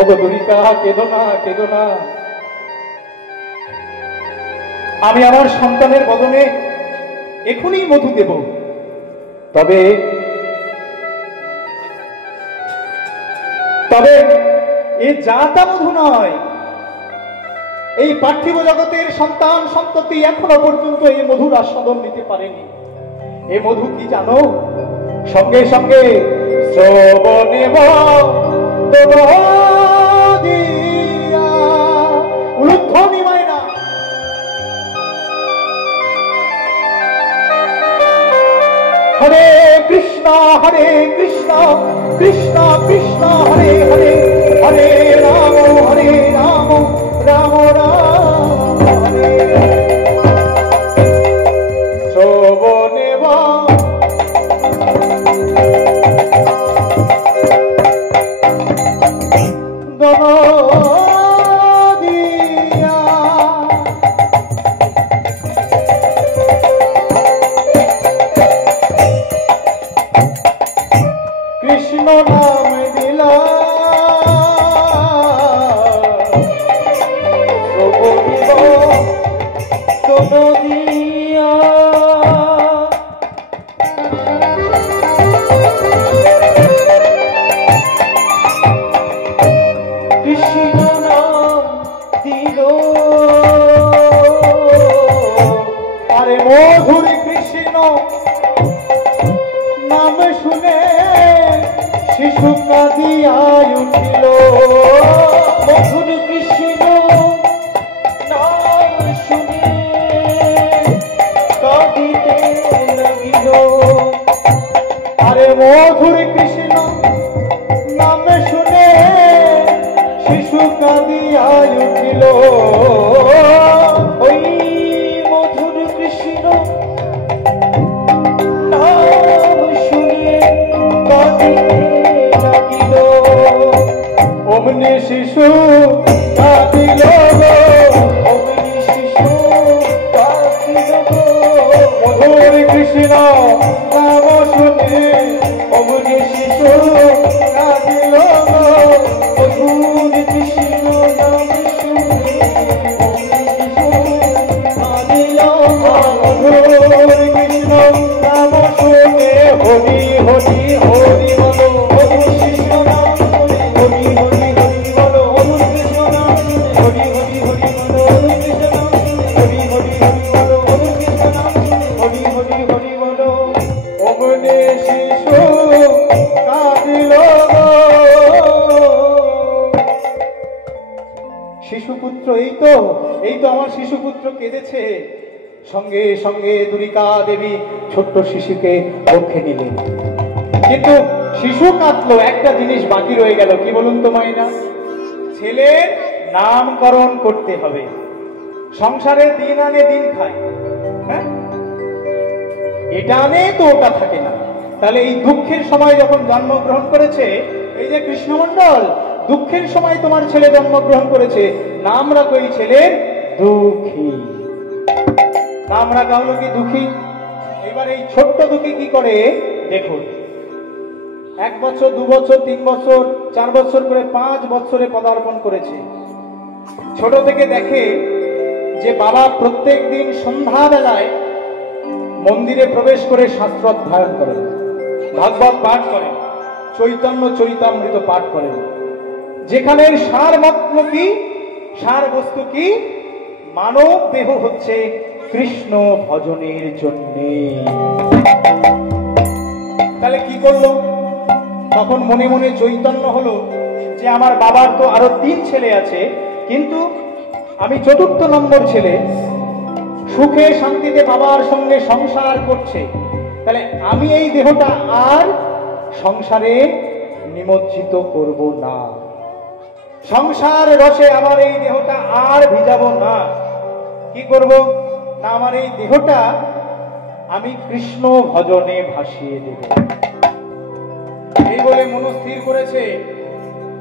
ওগো দুরিতা, কেঁদো না, কেঁদো না, আমি আমার সন্তানের বদনে এখনই মধু দেব। তবে তবে এ যাতা মধু নয়, এই পার্থিব জগতের সন্তান সন্ততি এখনো পর্যন্ত এই মধুর আস্বাদন নিতে পারেনি। এ মধু কি জানো? সঙ্গে সঙ্গে শ্রবণে উলুধ্বনি মায়না, হরে কৃষ্ণ কৃষ্ণ কৃষ্ণ হরে হরে, হরে রাম রাম রাম হরে। শ্রবণে কৃষ্ণ নাম দিলা, মধুর কৃষ্ণ নাম শুনে শিশু কাঁদিয়া উঠিল। মধুর কৃষ্ণ নাম শুনে কাঁদিতে লাগিল। আরে মধুর কৃষ্ণ নাম শুনে শিশু কাঁদিয়া উঠিল। ওই মধুর কৃষ্ণ নাম শুনে কাঁদিতে লাগিল। অমনি শিশু কাঁদিল গো, অমনি শিশু কাঁদিল গো। মধুর কৃষ্ণ নাম শুনে অমনি শিশু কাঁদিল গো। মধুর কৃষ্ণ নাম শুনে অমনি শিশু কাঁদিল গো। মধুর কৃষ্ণ নাম শুনে হরি হরি হরি বলো। মধুর কৃষ্ণ নাম শুনে হরি হরি হরি বলো। মধুর কৃষ্ণ নাম শুনে হরি হরি হরি বলো। মধুর কৃষ্ণ নাম শুনে হরি হরি হরি বলো। মধুর কৃষ্ণ নাম শুনে হরি হরি হরি বলো। অমনি শিশু কাঁদিল গো। শিশুপুত্র, এই তো আমার শিশুপুত্র কেঁদেছে। সঙ্গে সঙ্গে দুরিকা দেবী ছোট্ট শিশুকে রক্ষে নিলেন। কিন্তু শিশু কাঁদলো, একটা জিনিস বাকি রয়ে গেল, কি বলুন তো মাইনা? ছেলের নামকরণ করতে হবে। সংসারে দিন আনে দিন খায়, হ্যাঁ, এটা আনে তো ওটা থাকে না। তাহলে এই দুঃখের সময় যখন জন্মগ্রহণ করেছে, এই যে কৃষ্ণমণ্ডল, দুঃখের সময় তোমার ছেলে জন্মগ্রহণ করেছে, নাম রাখো এই ছেলের দুঃখী। নাম রাখা হলো কি দুঃখী। এবার এই ছোট্ট দুঃখী কি করে দেখুন, 1 বছর 2 বছর 3 বছর 4 বছর করে 5 বছরে পদার্পণ করেছে। ছোট থেকে দেখে যে বাবা প্রত্যেক দিন সন্ধ্যাবেলায় মন্দিরে প্রবেশ করে শাস্ত্র অধ্যয়ন করেন, ভাগবত পাঠ করেন, চৈতন্য চরিতামৃত পাঠ করেন, যেখানে সার মর্ম কি, সার বস্তু কি, মানব দেহ হচ্ছে কৃষ্ণ ভজনের জন্য। তাহলে কি করলো? তখন মনে মনে চৈতন্য হলো যে আমার বাবার তো আরো 3 ছেলে আছে, কিন্তু আমি 4র্থ নম্বর ছেলে, সুখে শান্তিতে বাবার সঙ্গে সংসার করছে, তাহলে আমি এই দেহটা আর সংসারে নিমজ্জিত করব না, সংসার রসে আমার এই দেহটা আর ভিজাবো না। কি করব না, আমার এই দেহটা আমি কৃষ্ণ ভজনে ভাসিয়ে দেব। এই বলে মনস্থির করেছে,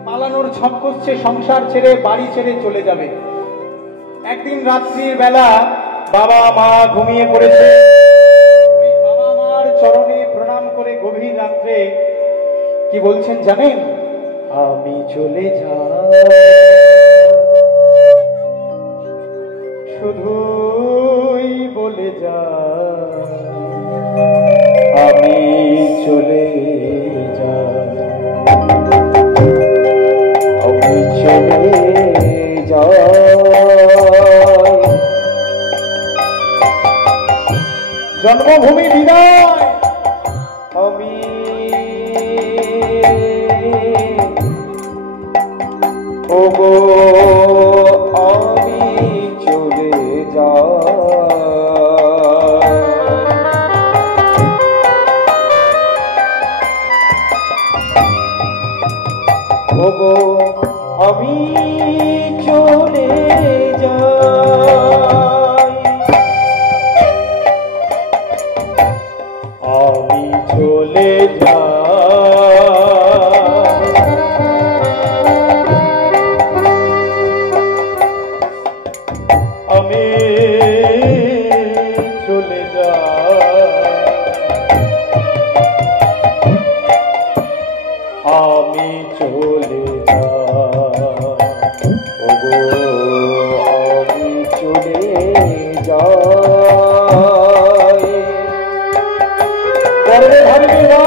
পালানোর ছক করছে, সংসার ছেড়ে বাড়ি ছেড়ে চলে যাবে। একদিন রাত্রির বেলা বাবা মা ঘুমিয়ে পড়েছে, ওই বাবা মার চরণে প্রণাম করে গভীর রাত্রে কি বলছেন জানেন? আমি চলে যাই, শুধুই বলে যাই, আমি চলে যাই, আমি চলে যাই। জন্মভূমি বিদায়, আমি ওগো আমি চলে যাই, ওগো আমি চলে যাই, আমি চলে যাই, আমি চলে যাই, আমি চলে যাই, ওগো আমি চলে যাই, গর্বে ধারিণী মা,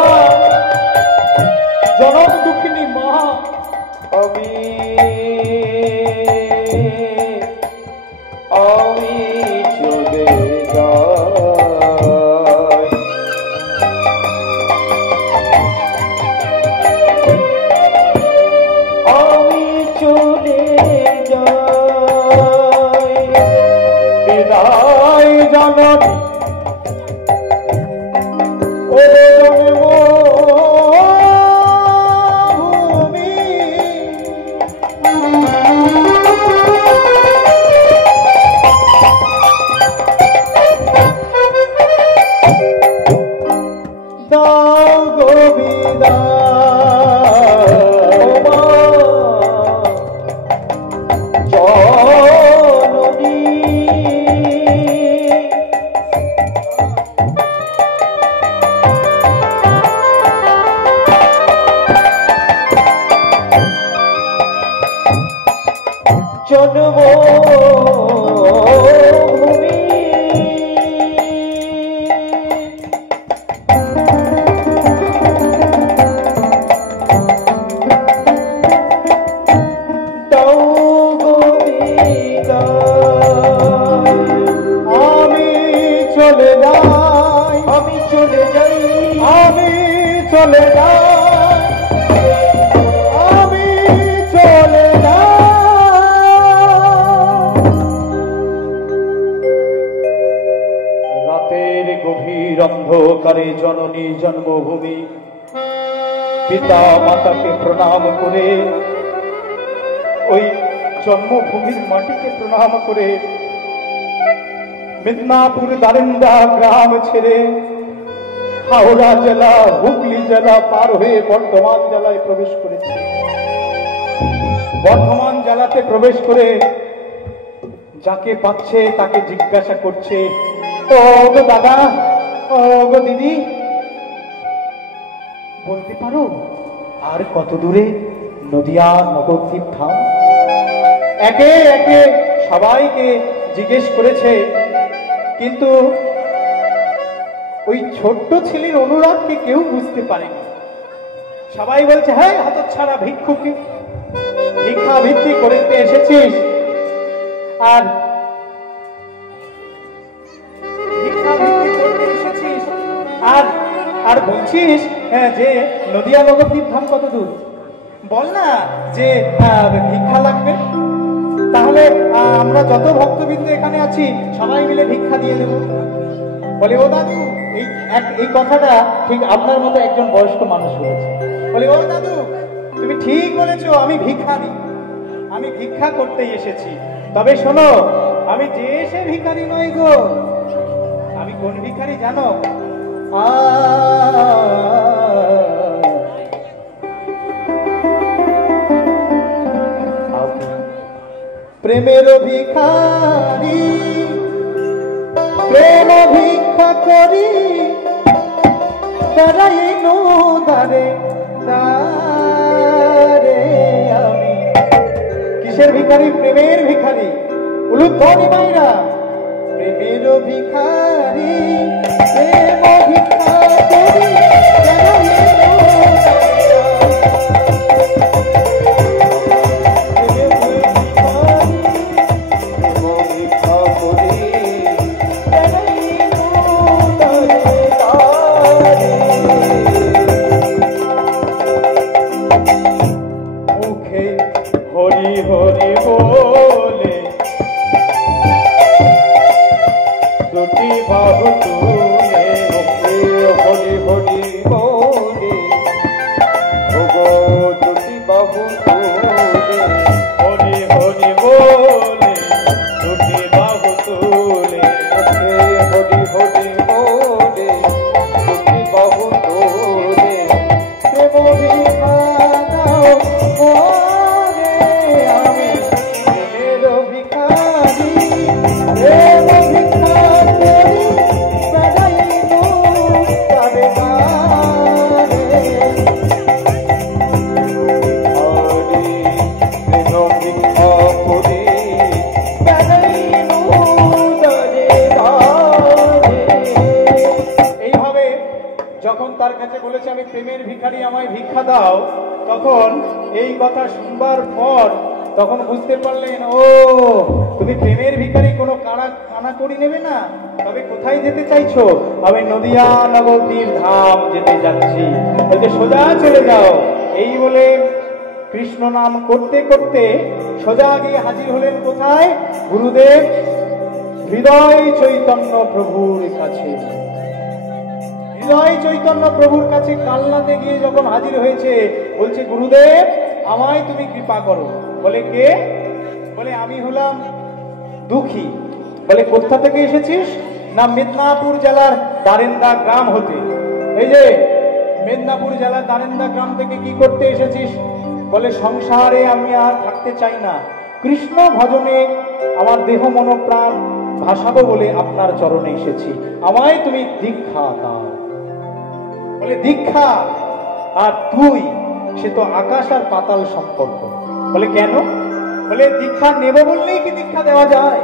জনক দুঃখিনী মা, আমি চলে যাই, আমি চলে যাই, বিদায় জননী ও জন্মভূমি, দাও গো বিদায়, জননী জন্মভূমি, দাও গো বিদায়, আমি চলে যাই, আমি চলে যাই, আমি চলে যাই, আমি চলে যাই। দুয়ারে জননী জন্মভূমি, পিতা মাতাকে প্রণাম করে, ওই জন্মভূমির মাটিকে প্রণাম করে মিদনাপুর দারিন্দা গ্রাম ছেড়ে হাওড়া জেলা, হুগলি জেলা পার হয়ে বর্ধমান জেলায় প্রবেশ করেছে। বর্ধমান জেলাতে প্রবেশ করে যাকে পাচ্ছে তাকে জিজ্ঞাসা করছে, ও গো দাদা, ও গো দিদি, বলতে পারো আর কত দূরে নদিয়া নবদ্বীপ ধাম? একে একে সবাইকে জিজ্ঞেস করেছে, কিন্তু ওই ছোট্ট ছেলের অনুরাগকে কেউ বুঝতে পারেনি। সবাই বলছে, হ্যাঁ হতচ্ছাড়া ভিক্ষুকে, ভিক্ষা ভিত্তি করতে এসেছিস আর ভিক্ষা ভিত্তি করতে এসেছিস আর আর বলছিস যে নদিয়া নবদ্বীপ ধাম কত দূর? বল না যে ভিক্ষা লাগবে, তাহলে আমরা যত ভক্তবৃন্দ এখানে আছি সবাই মিলে ভিক্ষা দিয়ে দেব। বলে, ও দাদু, এই কথাটা ঠিক আপনার মতো একজন বয়স্ক মানুষ বলেছে। বলে, ও দাদু, তুমি ঠিক বলেছো, আমি ভিক্ষা দিই, আমি ভিক্ষা করতেই এসেছি। তবে শোনো, আমি যে সে ভিখারি নই গো। আমি কোন ভিখারি জানো? প্রেমের ভিখারি, প্রেম ভিক্ষা করি দাঁড়াই দারে দারে। আমি কিসের ভিখারি? প্রেমের ভিখারি। উলুধ্বনি মাইরা, প্রেমের ভিখারি, প্রেম ভিক্ষা করি দাঁড়াই হরি হরি বলে দুটি বাহু তুলে, হরি হরি বলে দুটি বাহু তুলে, হরি হরি বলে দুটি বাহু তুলে, হরি হরি বলে দুটি বাহু তুলে, প্রেম ভিক্ষা দাও তার কাছে বলেছে, আমি প্রেমের ভিখারি, আমায় ভিক্ষা দাও। তখন এই কথা শুনবার পর তখন বুঝতে পারলেন, ও তুমি প্রেমের ভিখারি, কোনো কানা করি নেবে না। তবে কোথায় যেতে চাইছো? আমি নদিয়া নবদ্বীপ ধাম যেতে যাচ্ছি। বলতে, সোজা চলে যাও। এই বলে কৃষ্ণ নাম করতে করতে সোজা গিয়ে হাজির হলেন কোথায়? গুরুদেব হৃদয় চৈতন্য প্রভুর কাছে। হৃদয় চৈতন্য প্রভুর কাছে কালনাতে গিয়ে যখন হাজির হয়েছে, বলছে, গুরুদেব আমায় তুমি কৃপা করো। বলে, কে? বলে, আমি হলাম দুঃখী। বলে, কোথা থেকে এসেছিস? না, মেদিনীপুর জেলার দারেন্দা গ্রাম হতে। এই যে মেদিনীপুর জেলার দারেন্দা গ্রাম থেকে কি করতে এসেছিস? বলে, সংসারে আমি আর থাকতে চাই না, কৃষ্ণ ভজনে আমার দেহ মনোপ্রাণ ভাসাবো বলে আপনার চরণে এসেছি, আমায় তুমি দীক্ষা দাও। বলে, দীক্ষা? আর তুই? সে তো আকাশ আর পাতাল সম্পর্ক। বলে, কেন? বলে, দীক্ষা নেব বললেই কি দীক্ষা দেওয়া যায়?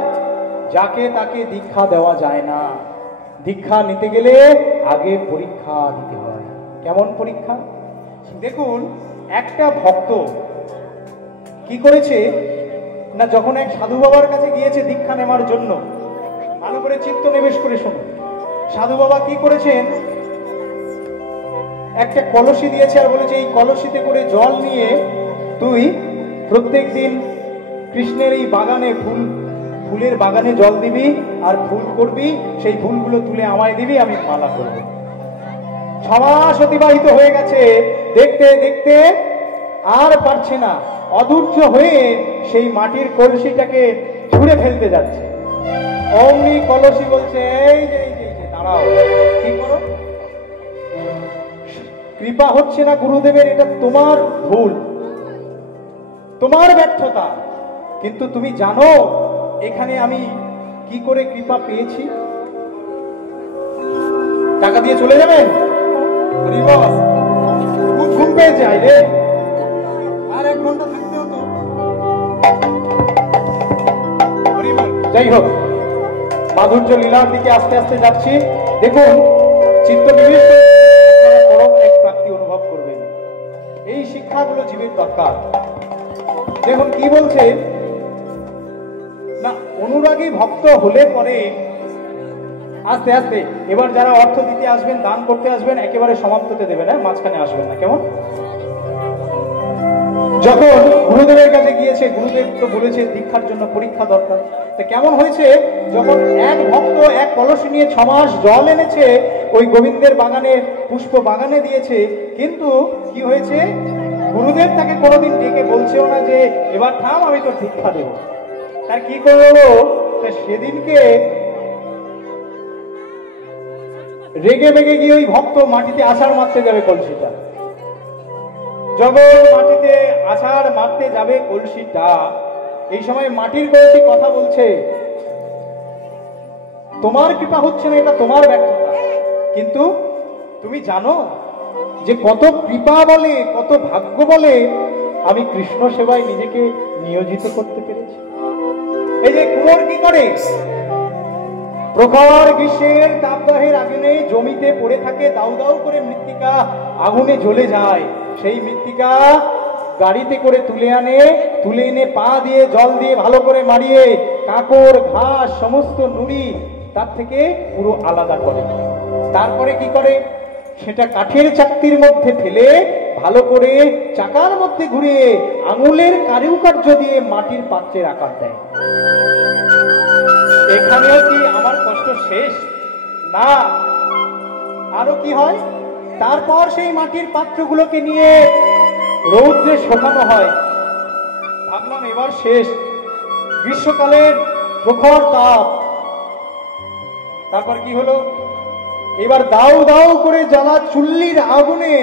যাকে তাকে দীক্ষা দেওয়া যায় না। দীক্ষা নিতে গেলে আগে পরীক্ষা দিতে হয়। কেমন পরীক্ষা? দেখুন, একটা ভক্ত কি করেছে না, যখন এক সাধু বাবার কাছে গিয়েছে দীক্ষা নেওয়ার জন্য, ভালো করে চিত্ত নিবেশ করে শুনুন। সাধু বাবা কি করেছেন, একটা কলসি দিয়েছে আর বলেছে, এই কলসিতে করে জল নিয়ে তুই প্রত্যেক দিন কৃষ্ণের এই বাগানে ফুলের বাগানে জল দিবি আর ফুল করবি, সেই ফুলগুলো তুলে আমায় দিবি, আমি মালা করব। 6 মাস অতিবাহিত হয়ে গেছে, দেখতে দেখতে আর পারছে না, অধৈর্য হয়ে সেই মাটির কলসিটাকে ছুঁড়ে ফেলতে যাচ্ছে। অমনি কলসি বলছে, এই যে দাঁড়াও, কি করো? কৃপা হচ্ছে না গুরুদেবের, এটা তোমার ভুল, তোমার ব্যর্থতা। কিন্তু তুমি জানো এখানে আমি কি করে কৃপা পেয়েছি? টাকা দিয়ে চলে যাবেন? খুব ঘুম পেয়ে যায় রে, আর 1 ঘন্টা থাকতে হতো। যাই হোক, মাধুর্য লীলার দিকে আস্তে আস্তে যাচ্ছি। দেখুন, চিত্ত বিবিষ্ট পরম এক প্রাপ্তি অনুভব করবেন। এই শিক্ষাগুলো জীবের দরকার। দেখুন কি বলছে না, অনুরাগী ভক্ত হলে পরে আস্তে আস্তে, এবার যারা অর্থ দিতে আসবেন, দান করতে আসবেন, একেবারে সমাপ্ততে দেবেন, হ্যাঁ, মাঝখানে আসবেন না, কেমন? যখন গুরুদেবের কাছে গিয়েছে, গুরুদেব তো বলেছে দীক্ষার জন্য পরীক্ষা দরকার। তা কেমন হয়েছে, যখন এক ভক্ত এক কলসি নিয়ে 6 মাস জল এনেছে, ওই গোবিন্দের বাগানে, পুষ্প বাগানে দিয়েছে, কিন্তু কি হয়েছে, গুরুদেব তাকে কোনোদিন ডেকে বলছেও না যে এবার থাম, আমি তোর দীক্ষা দেব। তার কি করলো, সেদিনকে রেগে মেগে গিয়ে ওই ভক্ত মাটিতে আছাড় মারতে যাবে কলসিটা। যখন মাটিতে আছাড় মারতে যাবে কলসিটা, এই সময় মাটির কলসি কথা বলছে, তোমার কৃপা হচ্ছে না, এটা তোমার ব্যর্থতা। কিন্তু তুমি জানো যে কত কৃপা বলে, কত ভাগ্য বলে আমি কৃষ্ণ সেবায় নিজেকে নিয়োজিত করতে পেরেছি। এই যে কুমোর কি করে, প্রখর গ্রীষ্মের তাপদাহের আগুনে জমিতে পড়ে থাকে, দাউ দাউ করে মৃত্তিকা আগুনে জ্বলে যায়। সেই মৃত্তিকা গাড়িতে করে তুলে এনে পা দিয়ে জল দিয়ে ভালো করে মারিয়ে কাকড় ঘাস সমস্ত নুড়ি তার থেকে পুরো আলাদা করে। তারপরে কি করে, সেটা কাঠের চাকতির মধ্যে ফেলে ভালো করে চাকার মধ্যে ঘুরিয়ে আঙুলের কারুকার্য দিয়ে মাটির পাত্রের আকার দেয়। এখানেও কি আমার কষ্ট শেষ? না, আরো কি হয়, তারপর সেই মাটির পাত্রগুলোকে নিয়ে রৌদ্রে শোকানো হয়। ভাবলাম এবার শেষ, গ্রীষ্মকালের প্রখর তাপ। তারপর কি হলো, এবার দাউ দাউ করে জ্বালা চুল্লির আগুনে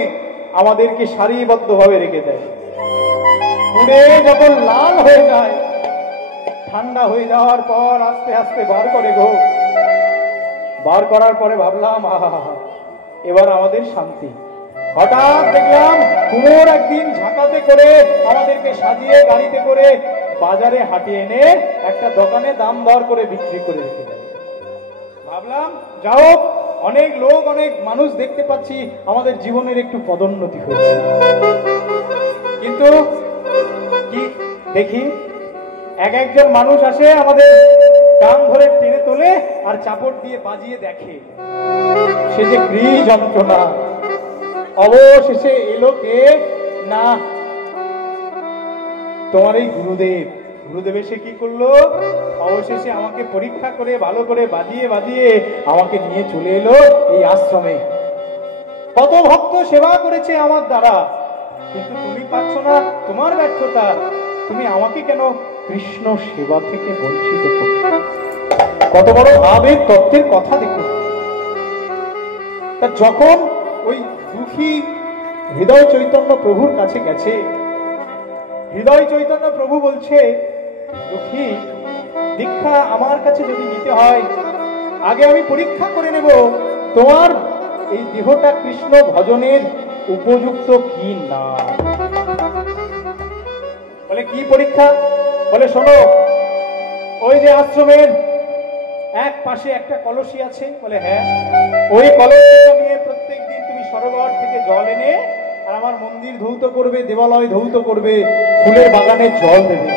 আমাদেরকে সারিবদ্ধভাবে রেখে দেয়। পুড়ে যখন লাল হয়ে যায়, ঠান্ডা হয়ে যাওয়ার পর আস্তে আস্তে বার করে গো। বার করার পরে ভাবলাম আহা, এবার আমাদের শান্তি। হঠাৎ দেখলাম কুমোর একদিন ঝাঁকাতে করে আমাদেরকে সাজিয়ে গাড়িতে করে বাজারে হাঁটিয়ে এনে একটা দোকানে দাম দর করে বিক্রি করে রেখে দেয়। ভাবলাম যাও, অনেক লোক, অনেক মানুষ দেখতে পাচ্ছি, আমাদের জীবনের একটু পদোন্নতি হয়েছে। কিন্তু কি দেখি, একজন মানুষ আসে, আমাদের কান ধরে টেনে তোলে আর চাপড় দিয়ে বাজিয়ে দেখে, সে যে গৃহ যন্ত্রণা। অবশেষে এলো কে না, তোমার এই গুরুদেব। গুরুদেব এসে কি করলো, অবশেষে আমাকে পরীক্ষা করে ভালো করে বাজিয়ে বাজিয়ে আমাকে নিয়ে চলে এলো এই আশ্রমে। কত ভক্ত সেবা করেছে আমার দ্বারা, কিন্তু তুমি পাচ্ছ না, তোমার ব্যর্থতা। তুমি আমাকে কেন কৃষ্ণ সেবা থেকে বঞ্চিত করছো? কত বড় ভাবের তত্ত্বের কথা দেখুন। তা যখন ওই দুঃখী হৃদয় চৈতন্য প্রভুর কাছে গেছে, হৃদয় চৈতন্য প্রভু বলছে, দুঃখী, দীক্ষা আমার কাছে যদি নিতে হয়, আগে আমি পরীক্ষা করে নেব তোমার এই দেহটা কৃষ্ণ ভজনের উপযুক্ত কি না। বলে কি পরীক্ষা? বলে শোনো, ওই যে আশ্রমের এক পাশে একটা কলসি আছে। বলে হ্যাঁ। ওই কলসিটা নিয়ে প্রত্যেকদিন তুমি সরোবর থেকে জল এনে আর আমার মন্দির ধৌত করবে, দেবালয় ধৌত করবে, ফুলের বাগানে জল দেবে।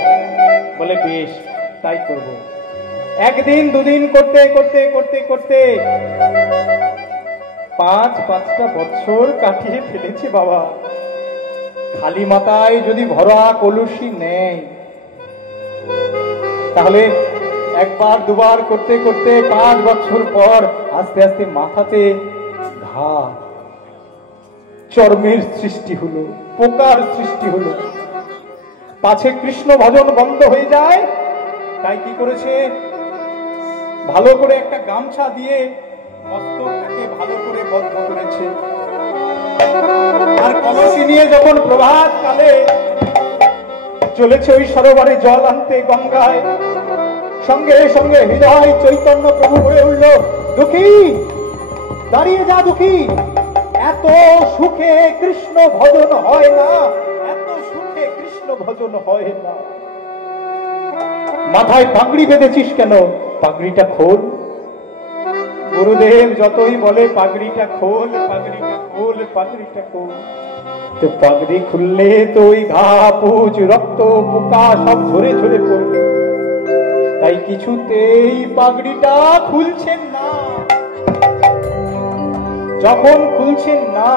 বলে বেশ, তাই করব। একদিন দুদিন করতে করতে করতে করতে 5-5টা বছর কাটিয়ে ফেলেছে বাবা। খালি মাথায় যদি ভরা কলসি নেই, তাহলে একবার দুবার করতে করতে 5 বছর পর আস্তে আস্তে মাথাতে ঘা, চর্মের সৃষ্টি হলো, পোকার সৃষ্টি হলো। পাছে কৃষ্ণ ভজন বন্ধ হয়ে যায়, তাই কি করেছে, ভালো করে একটা গামছা দিয়ে মস্তকটাকে ভালো করে বন্ধ করেছে। আর কলসি নিয়ে যখন প্রভাত কালে চলেছে ওই সরোবরে জল আনতে গঙ্গায়, সঙ্গে সঙ্গে হৃদয় চৈতন্য প্রভু বলে উঠল, দুঃখী দাঁড়িয়ে যা, দুঃখী এত সুখে কৃষ্ণ ভজন হয় না, এত সুখে কৃষ্ণ ভজন হয় না। মাথায় পাগড়ি বেঁধেছিস কেন? পাগড়িটা খোল। গুরুদেব যতই বলে পাগড়িটা খোল, পাগড়িটা খোল, পাগড়িটা খোল, তো পাগড়ি খুললে তো ওই ঘা পুজ রক্ত পোকা সব ঝরে ঝরে পড়বে। তাই কিছুতেই পাগড়িটা খুলছেন না। যখন খুলছেন না,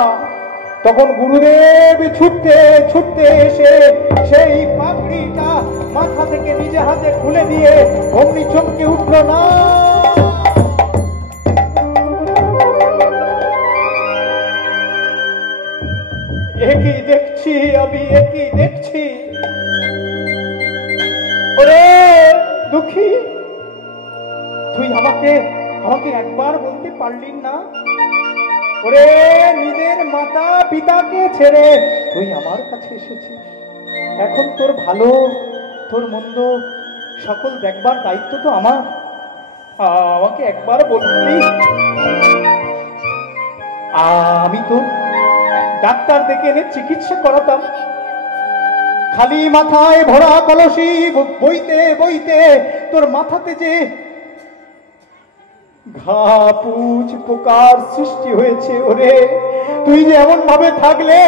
তখন গুরুদেব ছুটতে ছুটতে এসে সেই পাগড়িটা মাথা থেকে নিজে হাতে খুলে দিয়ে অমনি চমকে উঠল না। একই দেখছি আমি, একই দেখছি। ওরে দুঃখী, তুই আমাকে একবার বলতে পারলি না? ওরে নিজের মাতা পিতাকে ছেড়ে তুই আমার কাছে এসেছিস। এখন তোর ভালো তোর মন্দ সকল দেখবার দায়িত্ব তো আমার। আমাকে একবার বললি, আমি তো ডাক্তার ডেকে এনে চিকিৎসা করাতাম। খালি মাথায় ভরা কলসি বইতে বইতে তোর মাথাতে যে ঘা পুজ পোকার সৃষ্টি হয়েছে। ওরে তুই যে এমন ভাবে থাকলে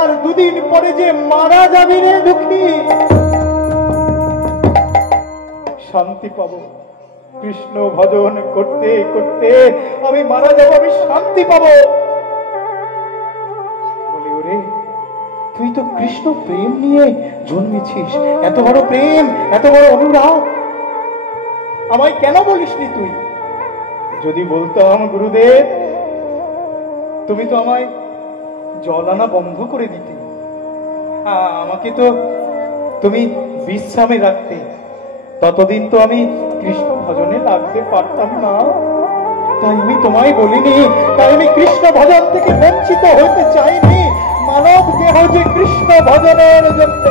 আর দুদিন পরে যে মারা যাবি রে দুঃখী। শান্তি পাবো, কৃষ্ণ ভজন করতে করতে আমি মারা যাবো, আমি শান্তি পাবো। বলে ওরে তুই তো কৃষ্ণ প্রেম নিয়ে জন্মেছিস, এত বড় প্রেম, এত বড় অনুরাগ, আমায় কেন বলিসনি তুই? যদি বলতাম গুরুদেব, তুমি তো আমায় জল আনা বন্ধ করে দিতে, আমাকে তো তুমি বিশ্রামে রাখতে, ততদিন তো আমি কৃষ্ণ ভজনে লাগতে পারতাম না। তাই আমি তোমায় বলিনি, তাই আমি কৃষ্ণ ভজন থেকে বঞ্চিত হইতে চাইনি। মানব দেহ যে কৃষ্ণ ভজনের জন্য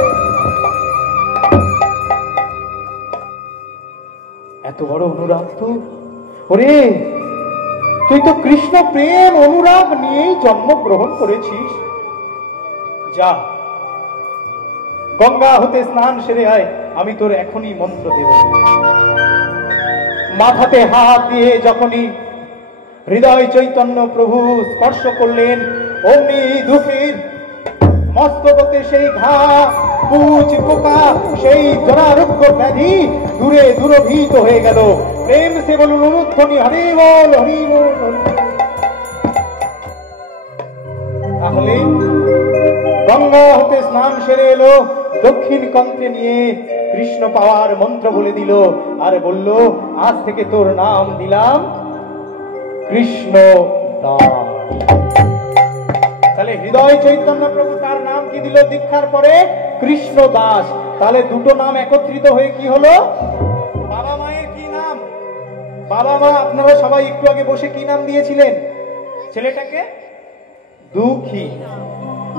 এত বড় অনুরাগ তো। ওরে তুই তো কৃষ্ণ প্রেম অনুরাগ নিয়েই জন্মগ্রহণ করেছিস। যা গঙ্গা হতে স্নান সেরে আয়, আমি তোর এখনই মন্ত্র দেব। মাথাতে হাত দিয়ে যখনই হৃদয় চৈতন্য প্রভু স্পর্শ করলেন, অমনি দুঃখীর মস্তকতে সেই ঘা পুজ পোকা সেই জরারোগ্য ব্যাধি দূরে দূরভীত হয়ে গেল। প্রেম সে বলুন অনুধ্বনি হরি বল, হরি বল। তাহলে গঙ্গা হতে স্নান সেরে এলো, দক্ষিণ কন্ঠে নিয়ে কৃষ্ণ পাওয়ার মন্ত্র বলে দিল আর বলল, আজ থেকে তোর নাম দিলাম কৃষ্ণ দাস। তাহলে হৃদয় চৈতন্য প্রভু তার নাম কি দিল দীক্ষার পরে? কৃষ্ণ দাস। তাহলে দুটো নাম একত্রিত হয়ে কি হলো? বাবা মায়ের কি নাম? বাবা মা আপনারা সবাই একটু আগে বসে কি নাম দিয়েছিলেন ছেলেটাকে? দুঃখী।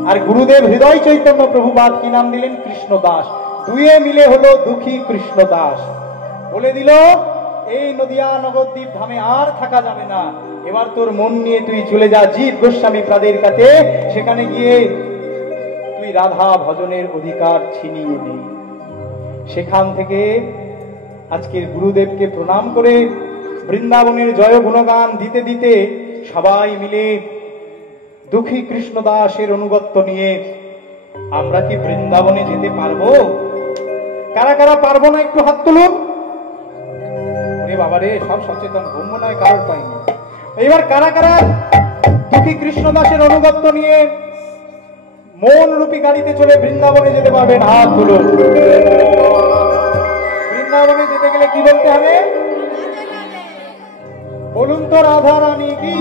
আর গুরুদেব হৃদয় চৈতন্য প্রভুপাদ কি নাম দিলেন? কৃষ্ণ দাস। দুয়ে মিলে হলো দুঃখী কৃষ্ণ দাস। বলে দিল এই নদিয়া নবদ্বীপ ধামে আর থাকা যাবে না, এবার তোর মন নিয়ে তুই চলে যা জীব গোস্বামী প্রাদের কাছে, সেখানে গিয়ে তুই রাধা ভজনের অধিকার ছিনিয়ে নে। সেখান থেকে আজকের গুরুদেবকে প্রণাম করে বৃন্দাবনের জয় গুণগান দিতে দিতে সবাই মিলে দুঃখী কৃষ্ণ দাসের অনুগত্য নিয়ে আমরা কি বৃন্দাবনে যেতে পারবো? কারা কারা পারবো না একটু হাত তুলুন। বাবারে সব সচেতন, ব্রহ্ম নয় কারোর পাইনি। এবার কারা কারা দুঃখী কৃষ্ণ দাসের অনুগত্য নিয়ে মন রূপী গাড়িতে চলে বৃন্দাবনে যেতে পারবেন? হাত তুলুন। বৃন্দাবনে যেতে গেলে কি বলতে হবে বলুন তো? রাধা রানী কি